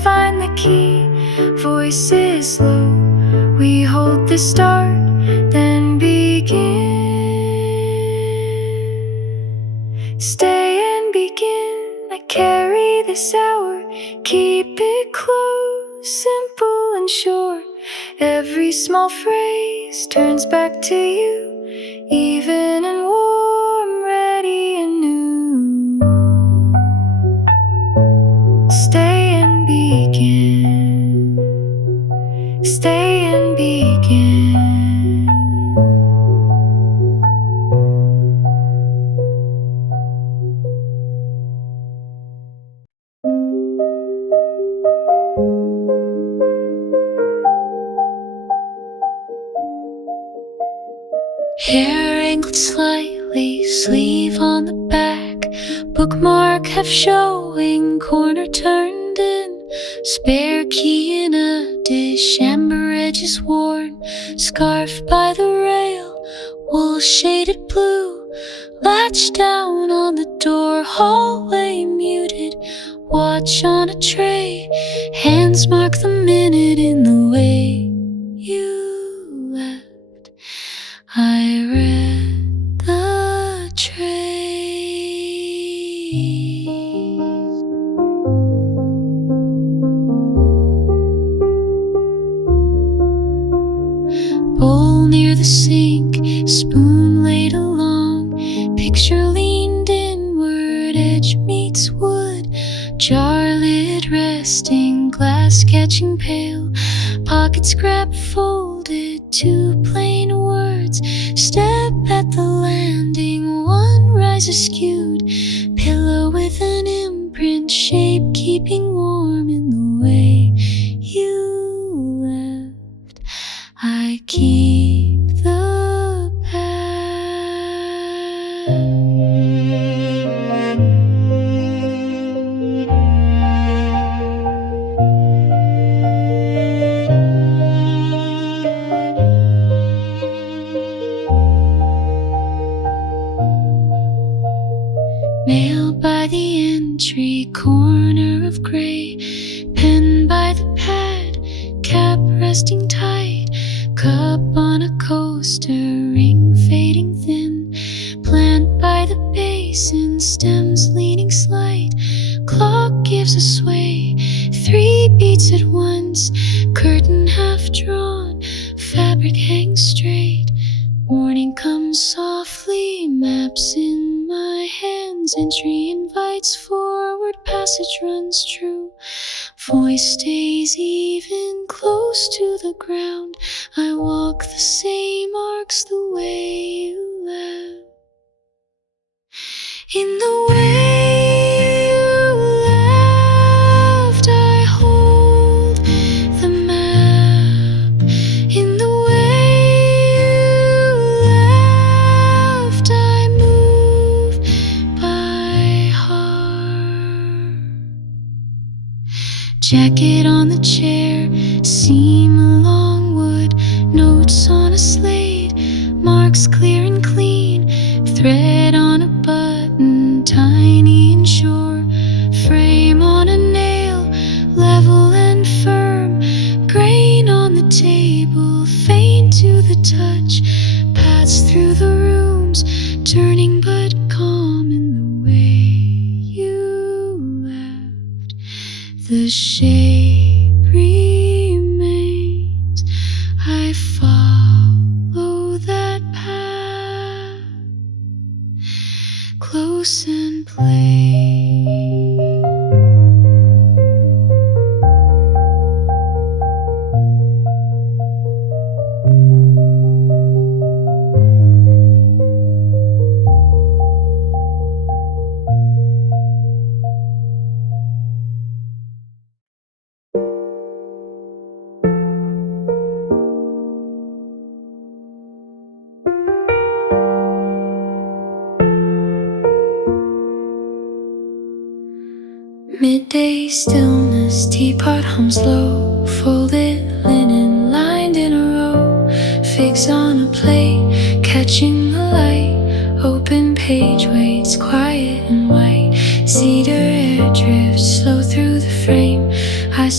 find the key. Voices low, we hold the start, then begin. Stay and begin. I carry this hour, keep it close, simple and short. Every small phrase turns back to you, even and warm, ready and new. Stay and begin. Stay and begin. Hair angled slightly, sleeve on the back, bookmark half showing, corner turned in, spare key in a dish, amber edges worn, scarf by the rail, wool shaded blue, latch down on the door, hallway muted, watch on a tray, hands mark the minute in the way you left. I read the trace. Bowl near the sink, spoon laid along, picture leaned inward, edge meets wood, jar lid resting, glass catching pale, pocket scrap folded, two plain words, step at the landing, one rise askewed, pillow with an imprint, shape keeping warm in the way you left. I keep the past. Mail by the entry, corner of gray, pen by the pad, cap resting tight, cup on a coaster, ring fading thin, plant by the basin, stems leaning slight, clock gives a sway, 3 beats at once, curtain half drawn, fabric hangs straight, morning comes softly, maps in my hands, entry invites forward, passage runs true, voice stays even, close to the ground, I walk the same arcs the way you left. In the way you left, I hold the map. In the way you left, I move by heart. Jacket on the chair, seam along wood, notes on a slate, marks clear and clean, thread on a button, tiny and sure, frame on a nail, level and firm, grain on the table, faint to the touch, paths through the rooms, turning but calm in the way you left. The shape remains, I follow that path, close and plain. Midday stillness, teapot hums low, folded linen lined in a row, figs on a plate, catching the light, open page waits quiet and white, cedar air drifts slow through the frame, I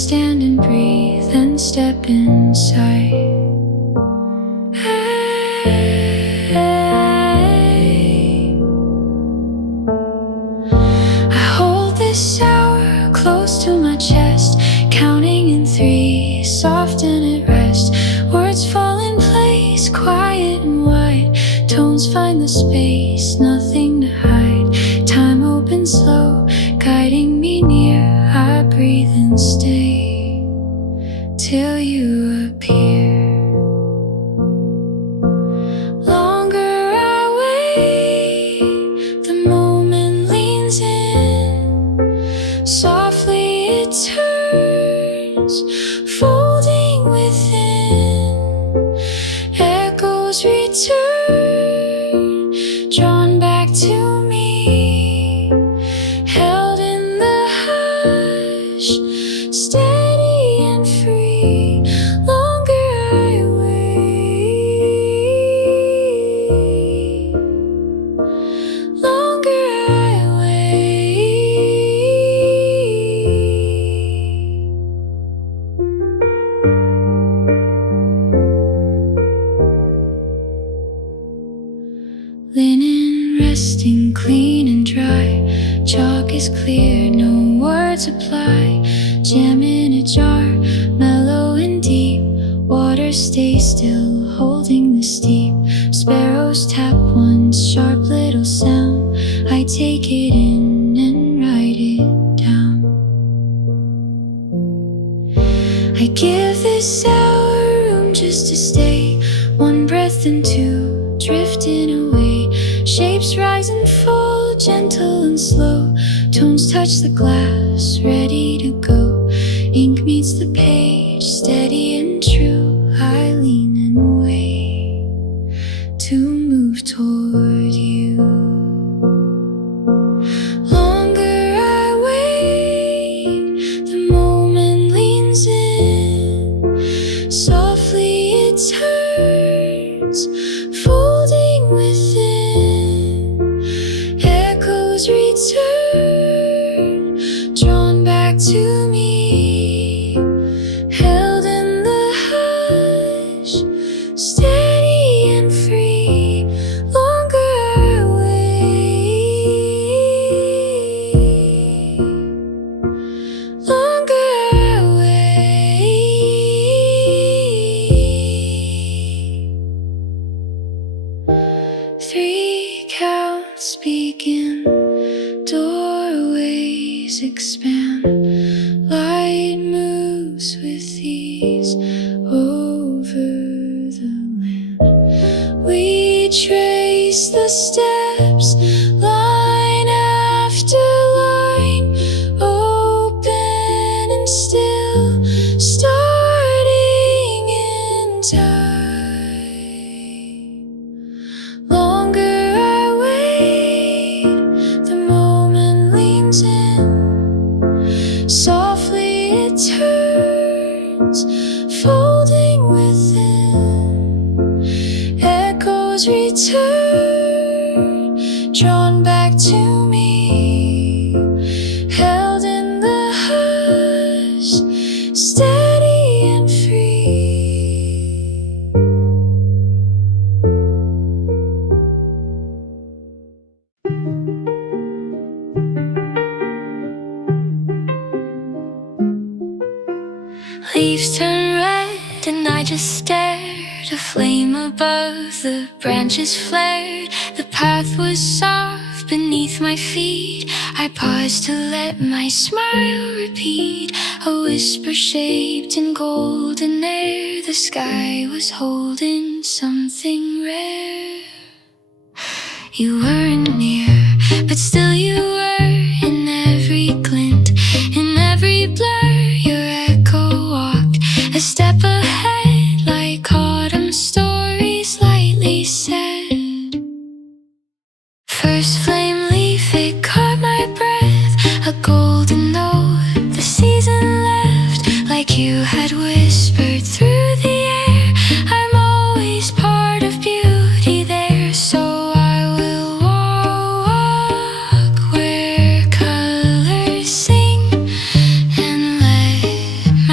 stand and breathe and step inside. I hold this hour close to my chest, counting in three, soft and at rest. Words fall in place, quiet and wide. Tones find the space, nothing to hide. Time opens slow, guiding me near. I breathe and stay till you appear. Longer I wait, the moment leans in. Softly it turns, folding within. Echoes return, drawn back to me. Held in the hush, steady and free. Longer I wait, longer I wait. Linen resting clean and dry. Chalk is clear, no words apply. Jam in a jar, mellow and deep. Water stays still, holding the steep. Sparrows tap one sharp little sound. I take it in and write it down. I give this hour room just to stay. One breath and two, drifting away. Shapes rise and fall, gentle and slow. Tones touch the glass, ready to go. Ink meets the page, steady and true. I lean and wait to move toward you. Longer I wait, the moment leans in. Softly it turns, folding within. Echoes return, drawn back to me. Held in the hush, steady and free. Longer I wait, longer I wait. Three counts begin, doorways expand. Light moves with ease over the land. We trace the steps, line after line, open and still, starting in time. Longer I wait, the moment leans in. Softly it turns, folding within. Echoes return, drawn back to me. Held in the hush, steady and free. Leaves turn red and I just stared. A flame above, the branches flared. The path was soft beneath my feet. I paused to let my smile repeat. A whisper shaped in golden air. The sky was holding something rare. You weren't near, but still you were. In every glint, in every blur, your echo walked a step ahead, like autumn stories lightly said. First flame leaf, it caught my breath. A golden note, the season left, like you had whispered through the air. I'm always part of beauty there, so I will walk where colors sing and let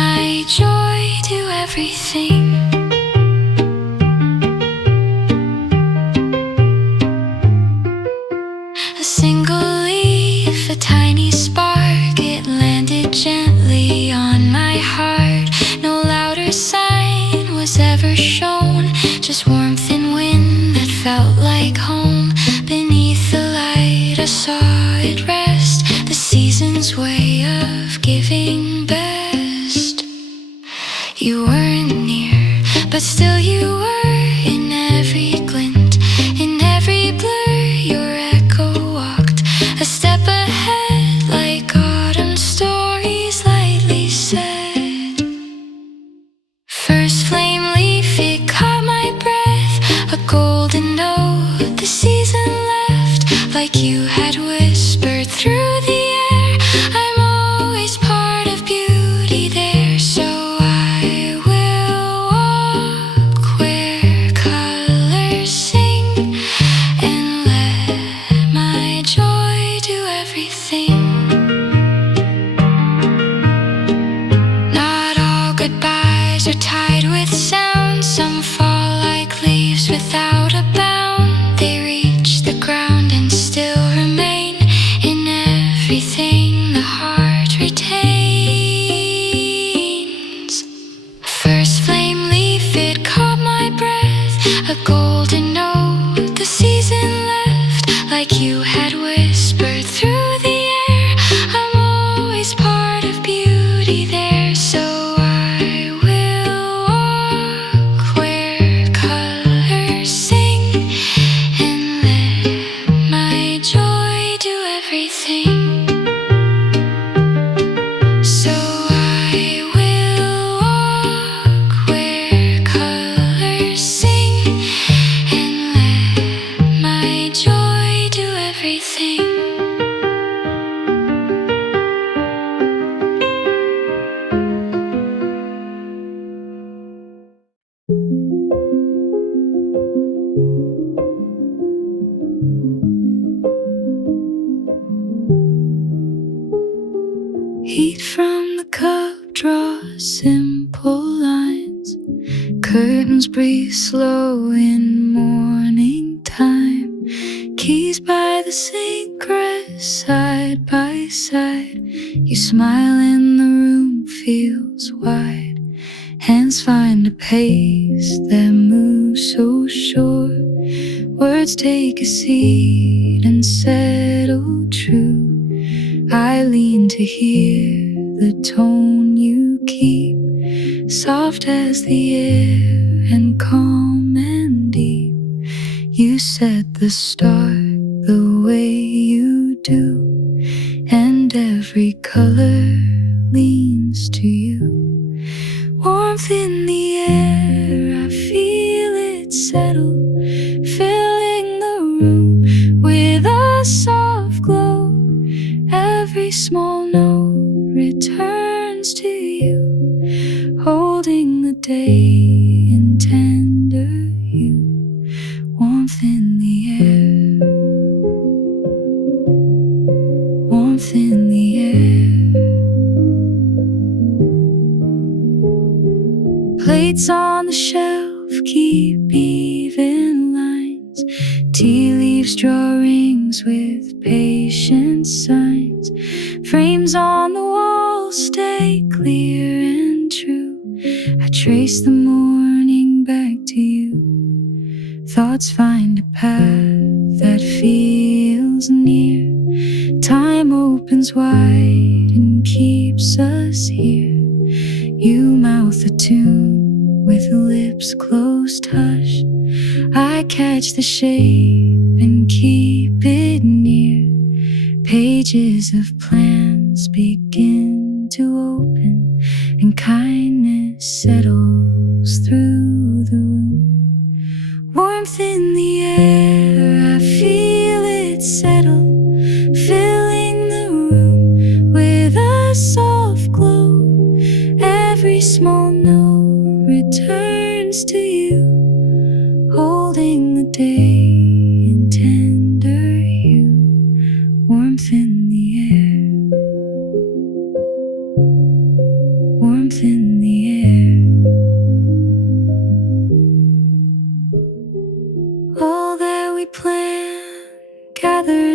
everything. A single leaf, a tiny spark, it landed gently on my heart. No louder sign was ever shown, just warmth and wind that felt like home. Beneath the light I saw it rest, the season's way of giving best. You weren't near, but still you were in every glint, in every blur. Your echo walked a step ahead, like autumn stories lightly said. First flame leaf, it caught my breath, a golden note the season left, like you had whispered through the air. I'm always part of beauty there, so I will walk where colors sing and let my joy do everything. Not all goodbyes are tied with sound, some fall like leaves without a bound. They reach the ground and still remain in everything the heart retains. First flame leaf, it caught my breath, a golden note the season left, like you had whispered through the air. I'm always part of beauty there, so I will walk where colors sing and let my joy do everything. So I will walk where colors sing and let my joy do everything. Heat from the cup draws simple lines. Curtains breathe slow in morning time. Keys by the sink rest side by side. You smile and the room feels wide. Hands find a pace that moves so sure. Words take a seat and settle true. I lean to hear the tone you keep, soft as the air and calm and deep. You set the start the way you do, and every color leans to you. Warmth in the air, I feel it settle, filling the room with a soft glow. Every small note returns to you, holding the day in tender hue. Warmth in the air, warmth in the air. Plates on the shelf keep even lines. Tea leaves draw rings with patient signs. Frames on the wall stay clear and true. I trace the morning back to you. Thoughts find a path that feels near. Time opens wide and keeps us here. You mouth a tune with lips closed hush. I catch the shape and keep it near. Pages of plans begin to open, and kindness settles through the room. Warmth in the air, I feel it settle, filling the room with a soft glow. Every small note returns to you, holding the day in tender hue. Warmth in the air, warmth in the air.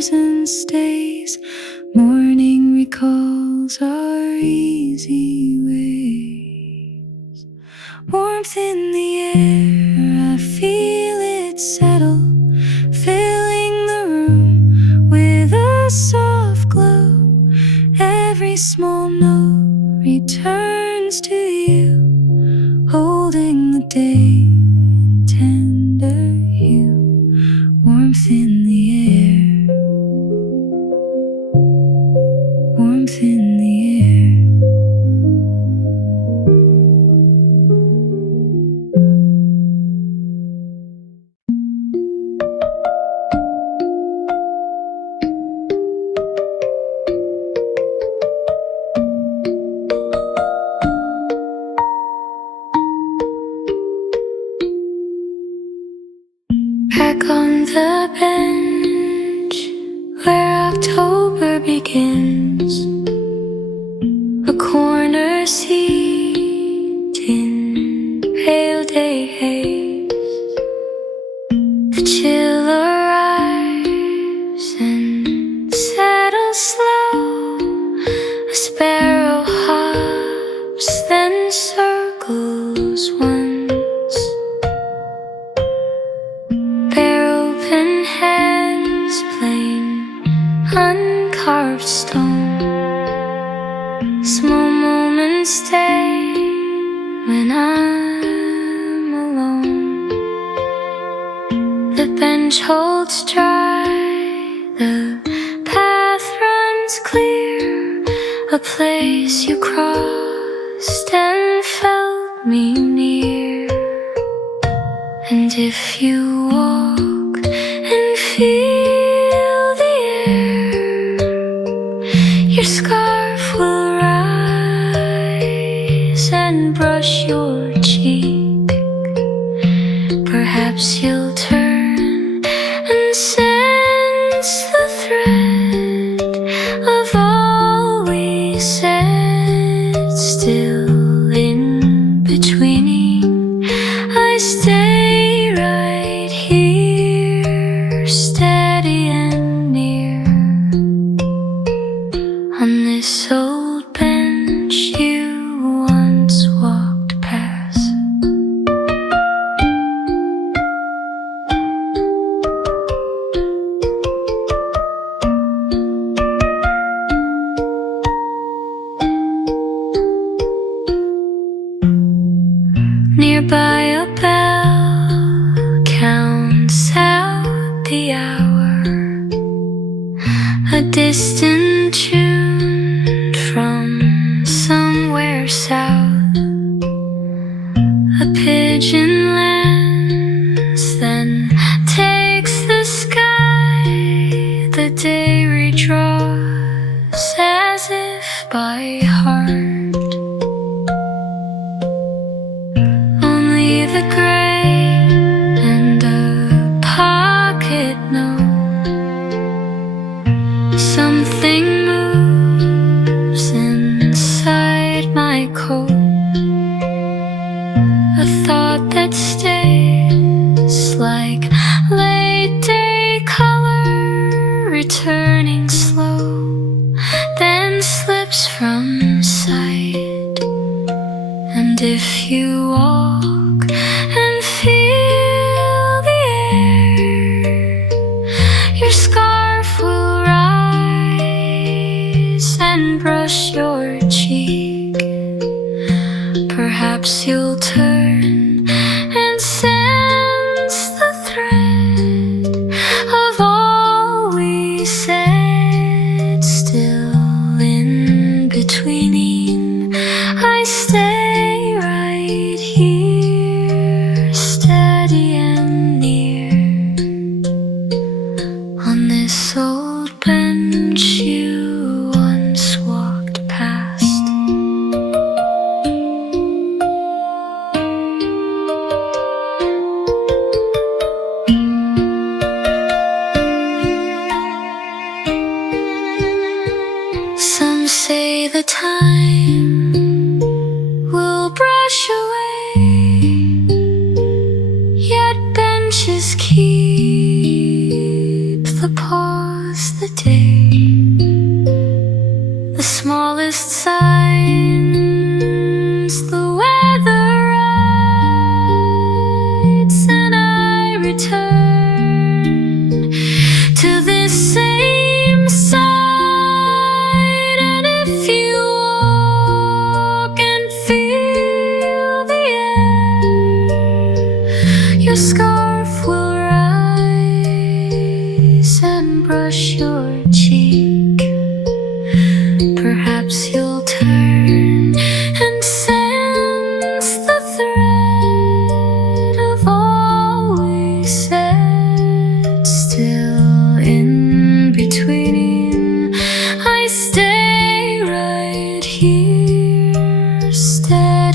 season stays. Morning recalls our easy ways. Warmth in the air, I feel it settle, filling the room with a soft glow. Every small note returns to you, holding the day in tender hue. Warmth in the air, warmth in the air. Back on the bench where October begins, a corner seat in pale day haze. The chill arrives and settles slow. A sparrow hops, then circles once. Uncarved stone. Small moments stay when I'm alone. The bench holds dry, the path runs clear. A place you crossed and felt me near. And if you walk and feel your scarf will rise and brush your cheek. Perhaps you'll turn and sense the thread of all we said. Still in between, I stay right here, steady and near. On this old bench you once walked past. Nearby a bell counts out the hour, a distant tune from somewhere south. A pigeon lands, then takes the sky. The day redraws as if by heart. Only the gray and a pocket note. Something moves inside my coat. A thought that stays like late day color, returning slow, then slips from sight. And if you walk and feel the air, your scarf will rise and brush your cheek. Perhaps you'll turn and sense the thread of all we said. Still in between, I stay right here, steady and near. On this old bench you once walked past.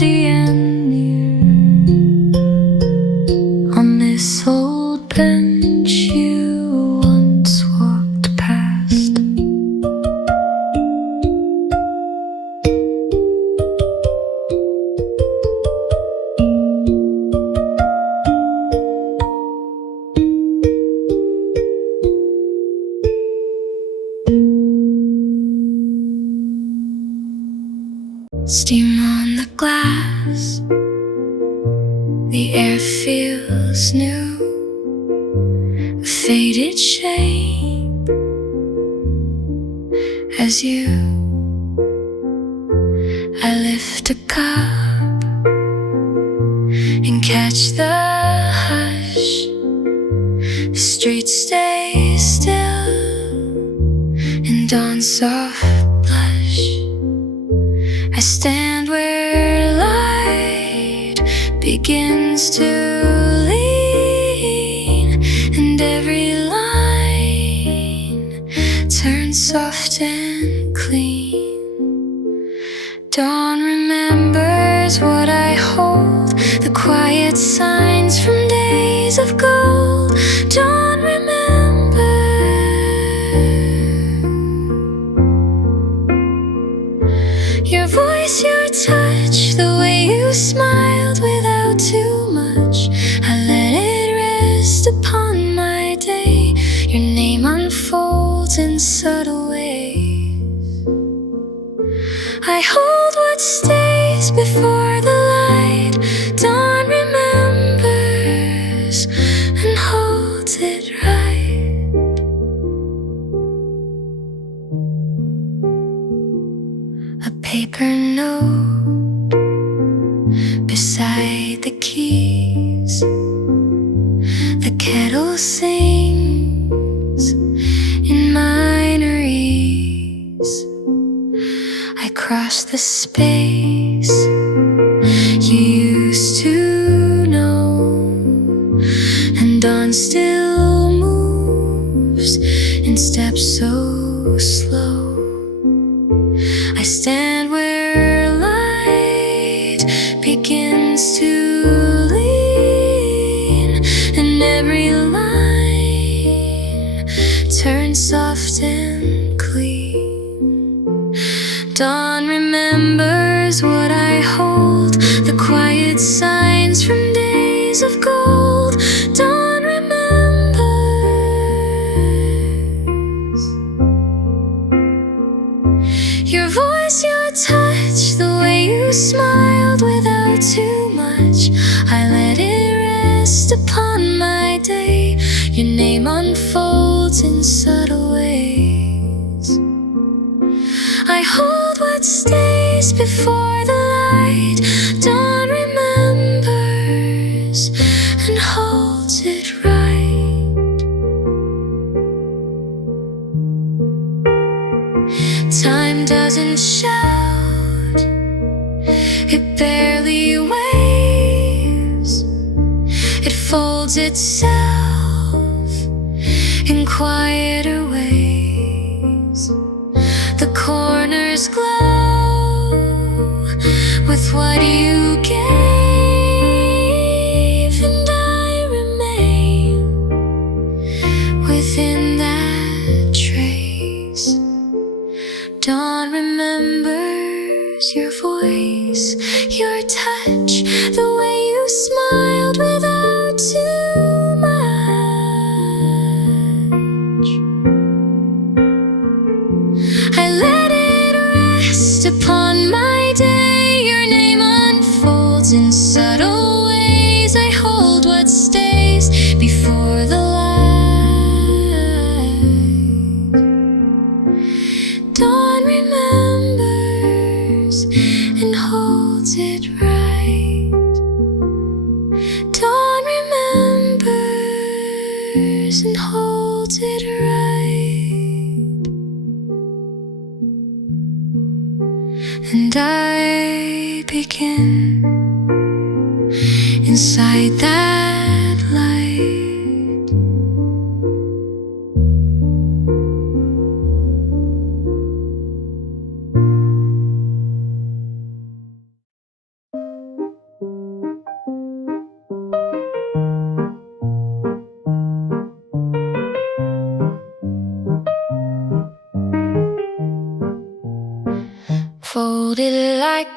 empty and near. On this old bench you once walked past. Steam on the glass, the air feels new, a faded shape as you. I lift a cup and catch the hush. The street stays still and dawn's soft blush. I stand where light begins to lean, and every line turns soft and clean. Dawn remembers what I hold, the quiet signs from days of gold. Dawn remembers your voice, your touch, the way you smiled without too much. I let it rest upon my day. Your name unfolds in subtle ways. I hold what stays before the light. Dawn remembers and holds it right. A paper note beside the keys. The kettle sings in minor ease. I cross the space you used to know, and dawn still moves in steps so slow. I stand where light begins to lean, and every line turns soft and clean. Dawn remembers what I hold, the quiet signs from days of gold. Dawn remembers your voice, your touch, the way you smiled without too much. I let it rest upon my day. Your name unfolds in subtle ways. I hold what stays before the light. Dawn remembers and holds it right. Time doesn't shout, it barely waves. It folds itself in quieter ways. The corners glow with what you gave, and I remain within that trace. Dawn remembers your voice, your touch, the way you smiled without too much. I let it rest upon my day. Your name unfolds in subtle ways. I hold what stays before the light. Dawn remembers and holds it right. Dawn remembers and holds it right. And I begin inside that light.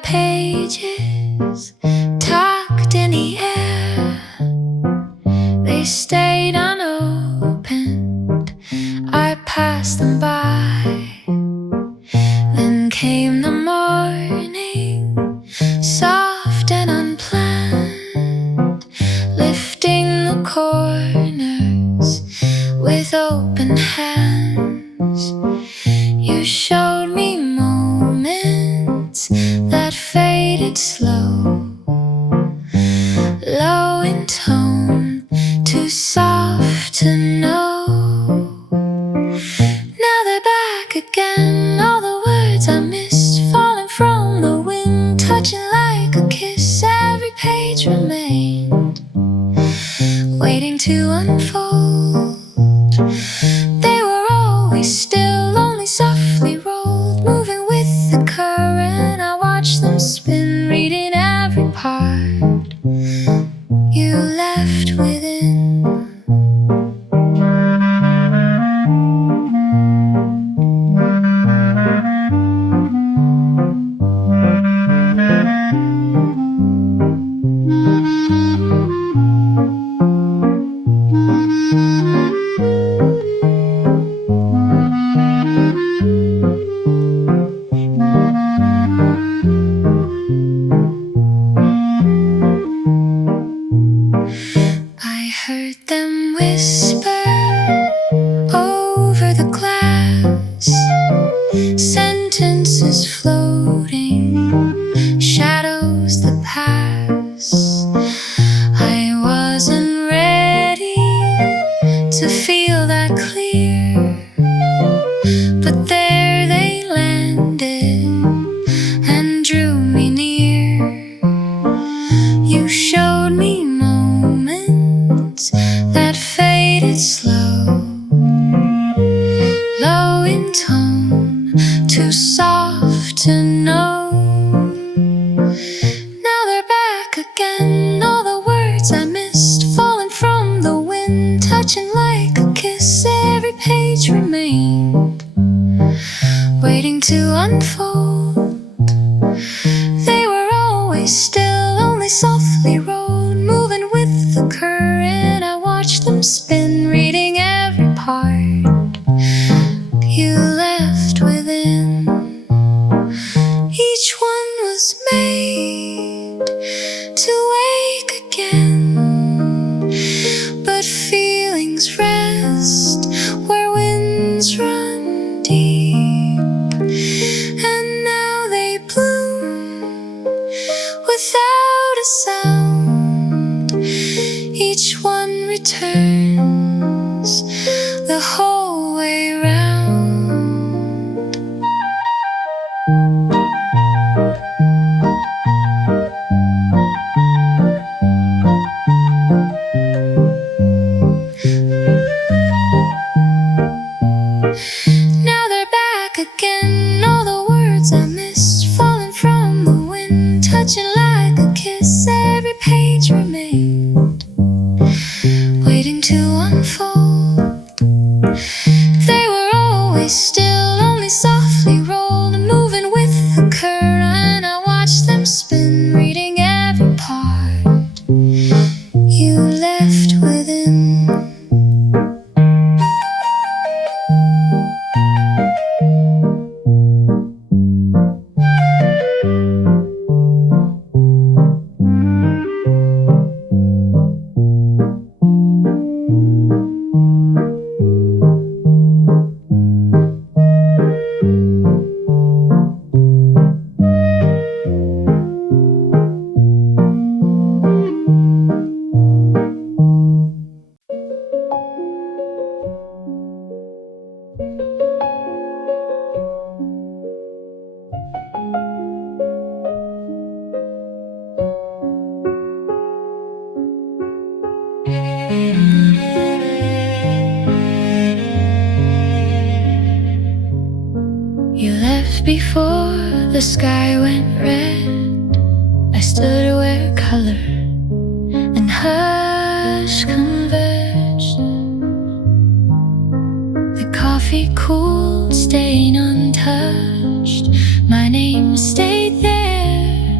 pages tucked in the air. They stayed unopened. I passed them by. Then came the morning, soft and unplanned, lifting the corners with open hands. You showed me moments that faded slow, low in tone, too soft to know. Now they're back again, all the words I missed, falling from the wind, touching like a kiss. Every page remained, waiting to unfold. They were always still, only softly rolled, moving with the current. I watched them spin, reading every part you left within. I heard them whisper over the glass, sentences floating, shadows that pass. I wasn't ready to feel that clear, but there they landed and drew me near. You showed me moments that faded slow, low in tone, too soft to know. Now they're back again, all the words I missed, falling from the wind, touching like a kiss. Every page remained, waiting to unfold. They were always still, only softly rolled, moving with the current. I watched them spin, reading every part you left within. Each one was made to wake again, but feelings rest where winds run deep, and now they bloom without a sound. Each one returns the whole way round. Now they're back again, all the words I missed, falling from the wind, touching like a kiss. Every page remained, waiting to unfold. They were always still, only softly rolled, moving with the current. I watched them spin, reading every part you left within. You left before the sky went red. I stood where color and hush converged. The coffee cooled, staying untouched. My name stayed there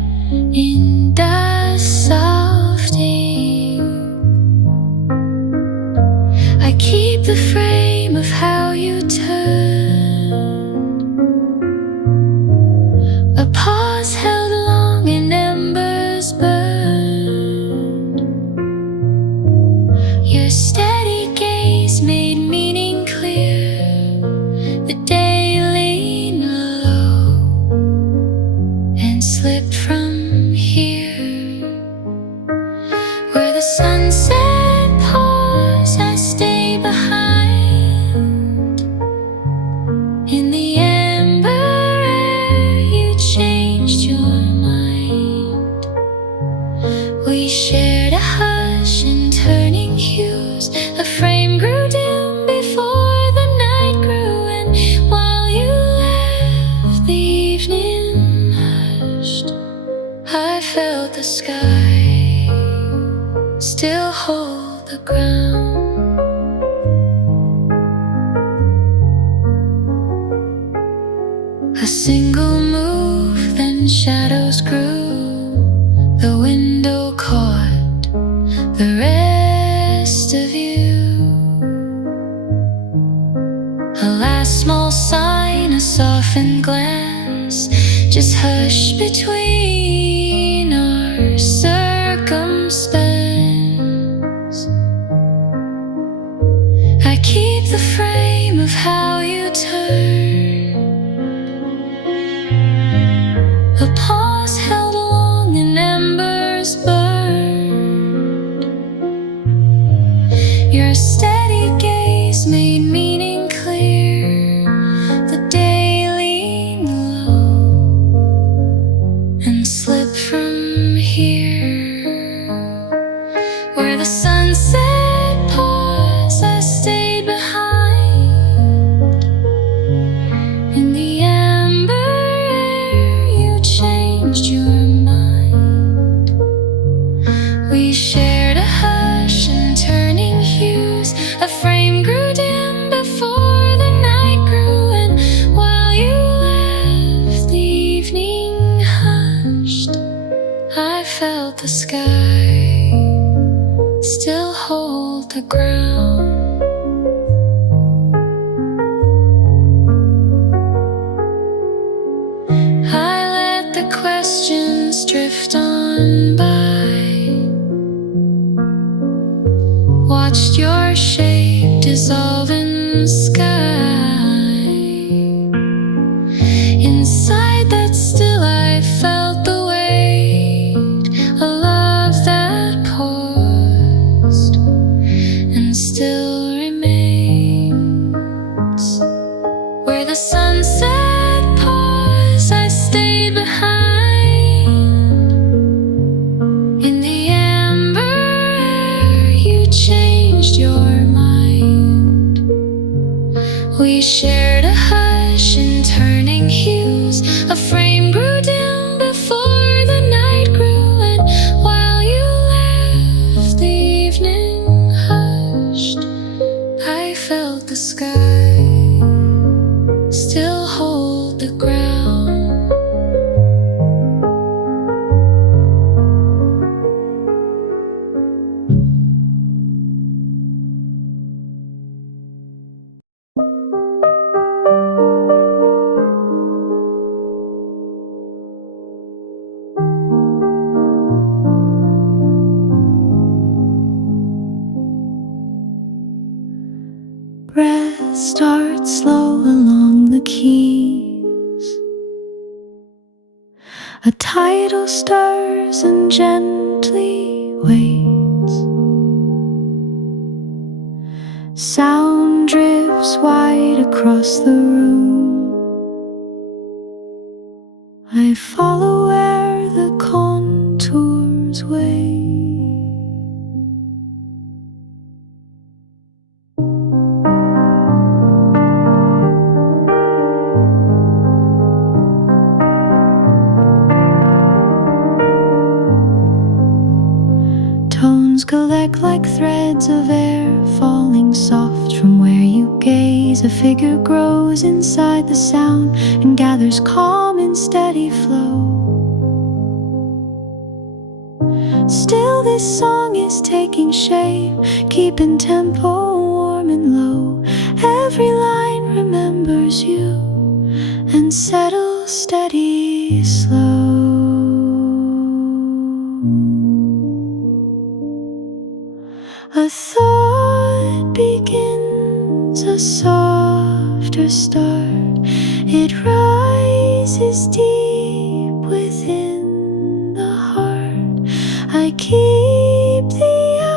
sunset pours, I stay behind. In the amber air, you changed your mind. We shared a hush in turning hues. A frame grew dim before the night grew, and while you left, the evening hushed. I felt the sky still hold the ground. A single move, then shadows grew. The window caught the rest of you. A last small sign, a softened glance, just hush between our circumstance. I keep the frame of how you turn. A pause held long and embers burned. Your steady gaze made meaning clear. The day leaned low and slipped from here. Where the sunset paused, I stayed behind. In the amber air, you changed your mind. We shared a hush and turning hues. A frame grew dim before the night grew, and while you left, the evening hushed. I felt the sky still hold the ground. I let the questions drift on by. Watched your shape dissolve in the sky. Inside that still I felt the weight, a love that paused and still remains. Where the sunset paused, I stayed behind. In the amber air, you changed your mind. We shared a hush in turning hues. A frame grew dim before the night grew, and while you left, the evening hushed. I felt the sky still hold the ground. Breath starts slow along the keys. A tidal stirs and gently waits. Sound drifts wide across the room. I follow where the contours wait. Tones collect like threads of air, falling soft from where you gaze. A figure grows inside the sound and gathers calm in steady flow. Still this song is taking shape, keeping tempo warm and low. Every line remembers you and settles steady slow. A thought begins, a softer start. It rises deep within the heart. I keep the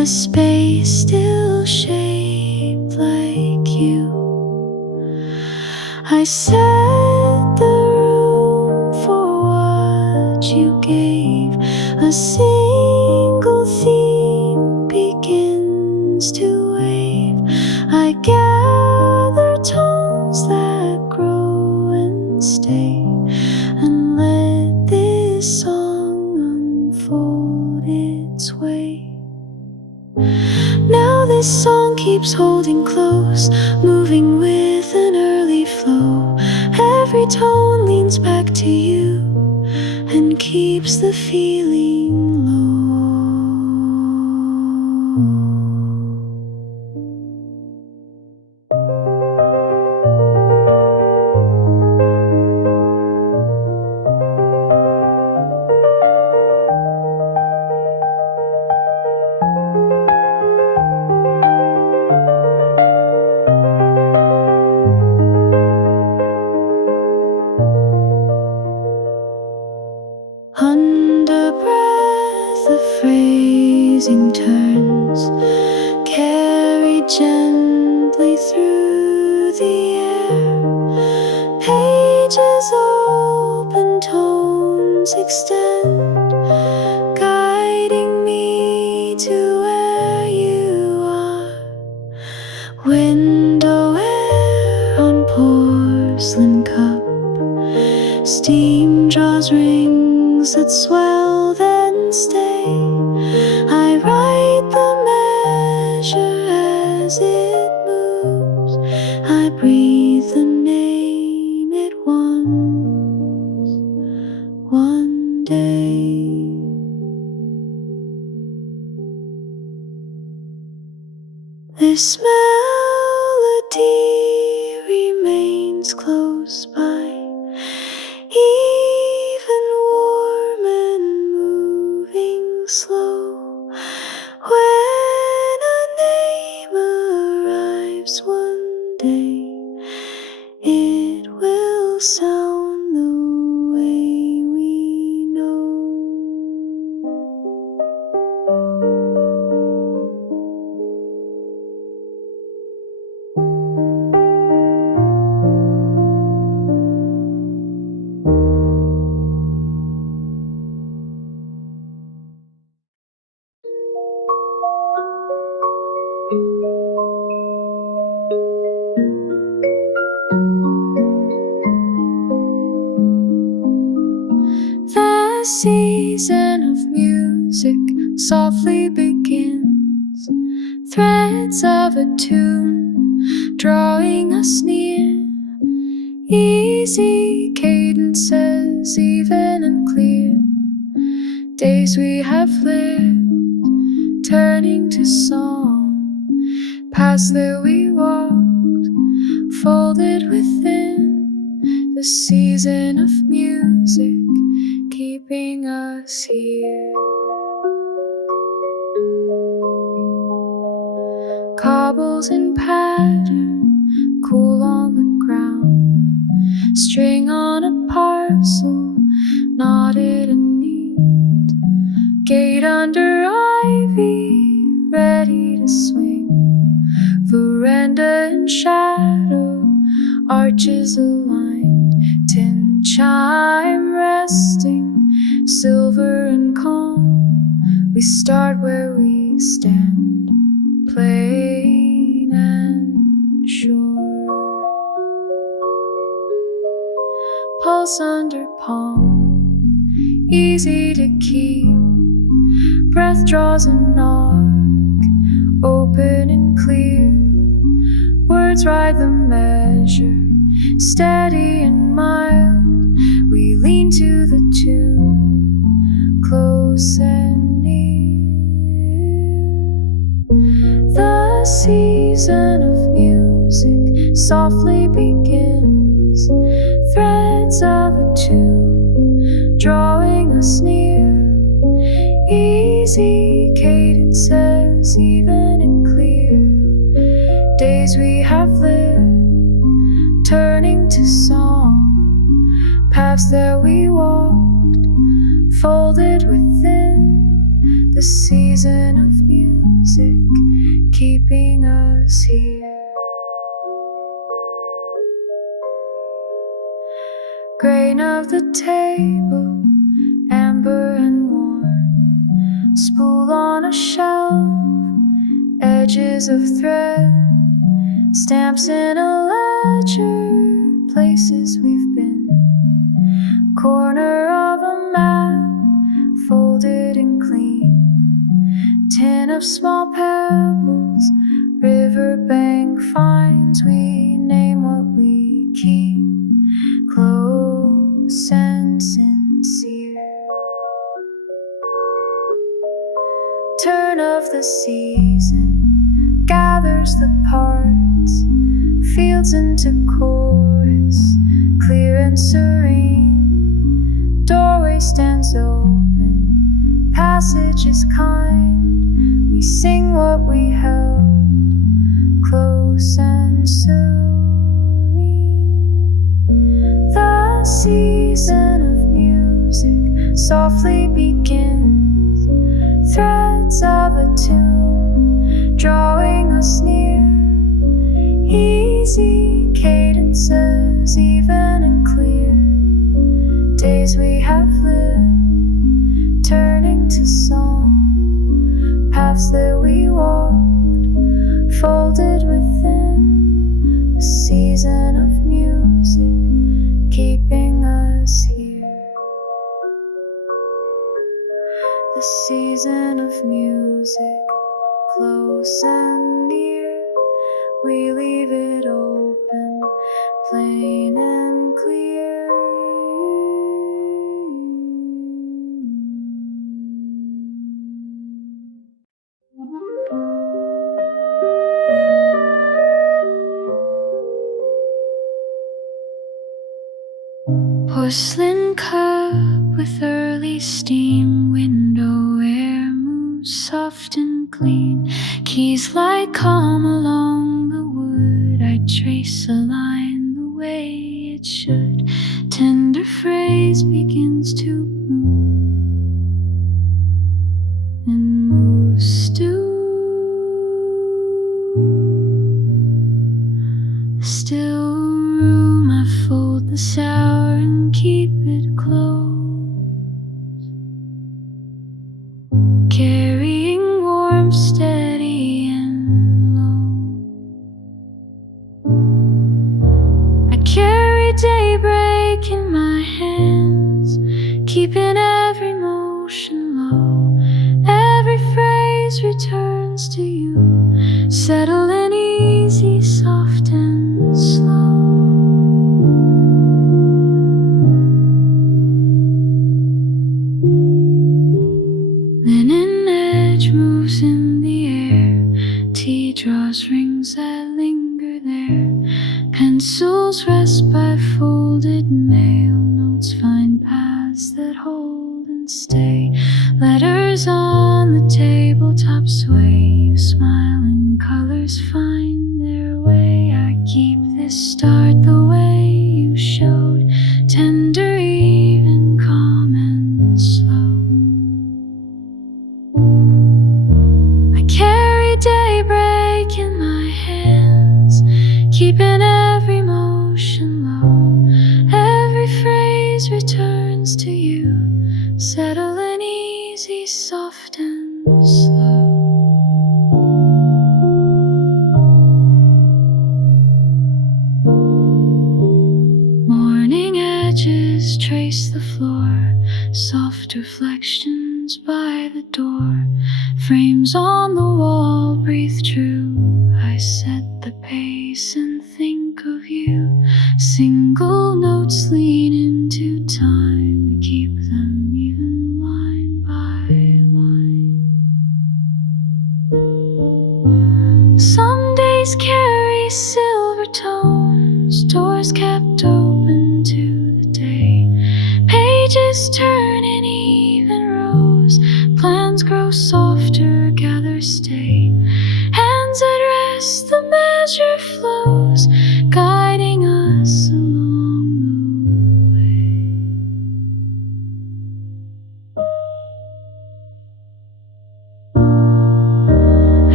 a space still shaped like you. I set the room for what you gave. A single theme begins to wave. I gather tones that grow and stay, and let this song unfold its way. Now this song keeps holding close, moving with an early flow. Every tone leans back to you and keeps the feeling low. Under breath the phrasing turns, carried gently through the air. Pages open, tones extend, guiding me to where you are. Window air on porcelain cup, steam draws rings that swell then stay. I write the measure as it moves. I breathe the name it once, one day. This melody remains close by, even warm and moving slow. When a name arrives one day, it will sound the way we know. The season of music softly begins, threads of a tune drawing us near, easy cadences even and clear, days we have lived turning to song, paths that we walked folded within the season of music, keeping us here. Cobbles in pattern, cool on the ground, string on a parcel, knotted and neat, gate under ivy, ready to swing, veranda in shadow, arches aligned, tin chime resting, silver and calm. We start where we stand, plain and sure. Pulse under palm, easy to keep, breath draws an arc, open and clear, words ride the measure, steady and mild. We lean to the tune, close and near. The season of music softly begins, threads of a tune drawing us near, easy cadences even and clear, days we have lived turning to song, paths that we walked folded within the season of music. music keeping us here. Grain of the table, amber and worn, spool on a shelf, edges of thread, stamps in a ledger, places we've been, corner of a map, folded and clean, tin of small pebbles, riverbank finds, we name what we keep, close and sincere. Turn of the season gathers the parts, fields into chorus, clear and serene. Doorway stands open, passage is kind. We sing what we held, close and serene. The season of music softly begins, threads of a tune drawing us near, easy cadences, even and clear, days we have lived, turning to song, paths that we walked, folded within, the season of music keeping us here. The season of music, close and near, we leave it open, plain and clear. Porcelain cup with early steam, window air moves soft and clean, keys light calm along the wood, I trace a line the way it should, tender phrase begins to bloom and moves still room, I fold the sour and keep it close, carrying warmth steady and low. I carry daybreak in my hands, keeping every motion low, every phrase returns to you, settle and easy, soft and slow. Linen edge moves in the air, tea draws rings that linger there, pencils rest by folded mail, notes find paths that hold and stay, letters on the tabletop sway, you smile and colors find their way, I keep this start the way you showed, tender, even, calm and slow. I carry daybreak in my hands, keeping every motion low, every phrase returns to you, settle and easy, soft and slow. Morning edges trace the floor, soft reflections by the door, frames on the wall breathe true, I set the pace and think of you, single notes lean into time, keep them even line by line. Some days carry silver tones, doors kept open to the day, pages turn in even rows, plans grow softer, gather stay, hands at rest, the measure flows, guiding us along the way.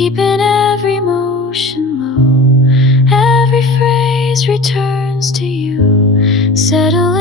keeping every motion low. Every phrase returns to you. Settle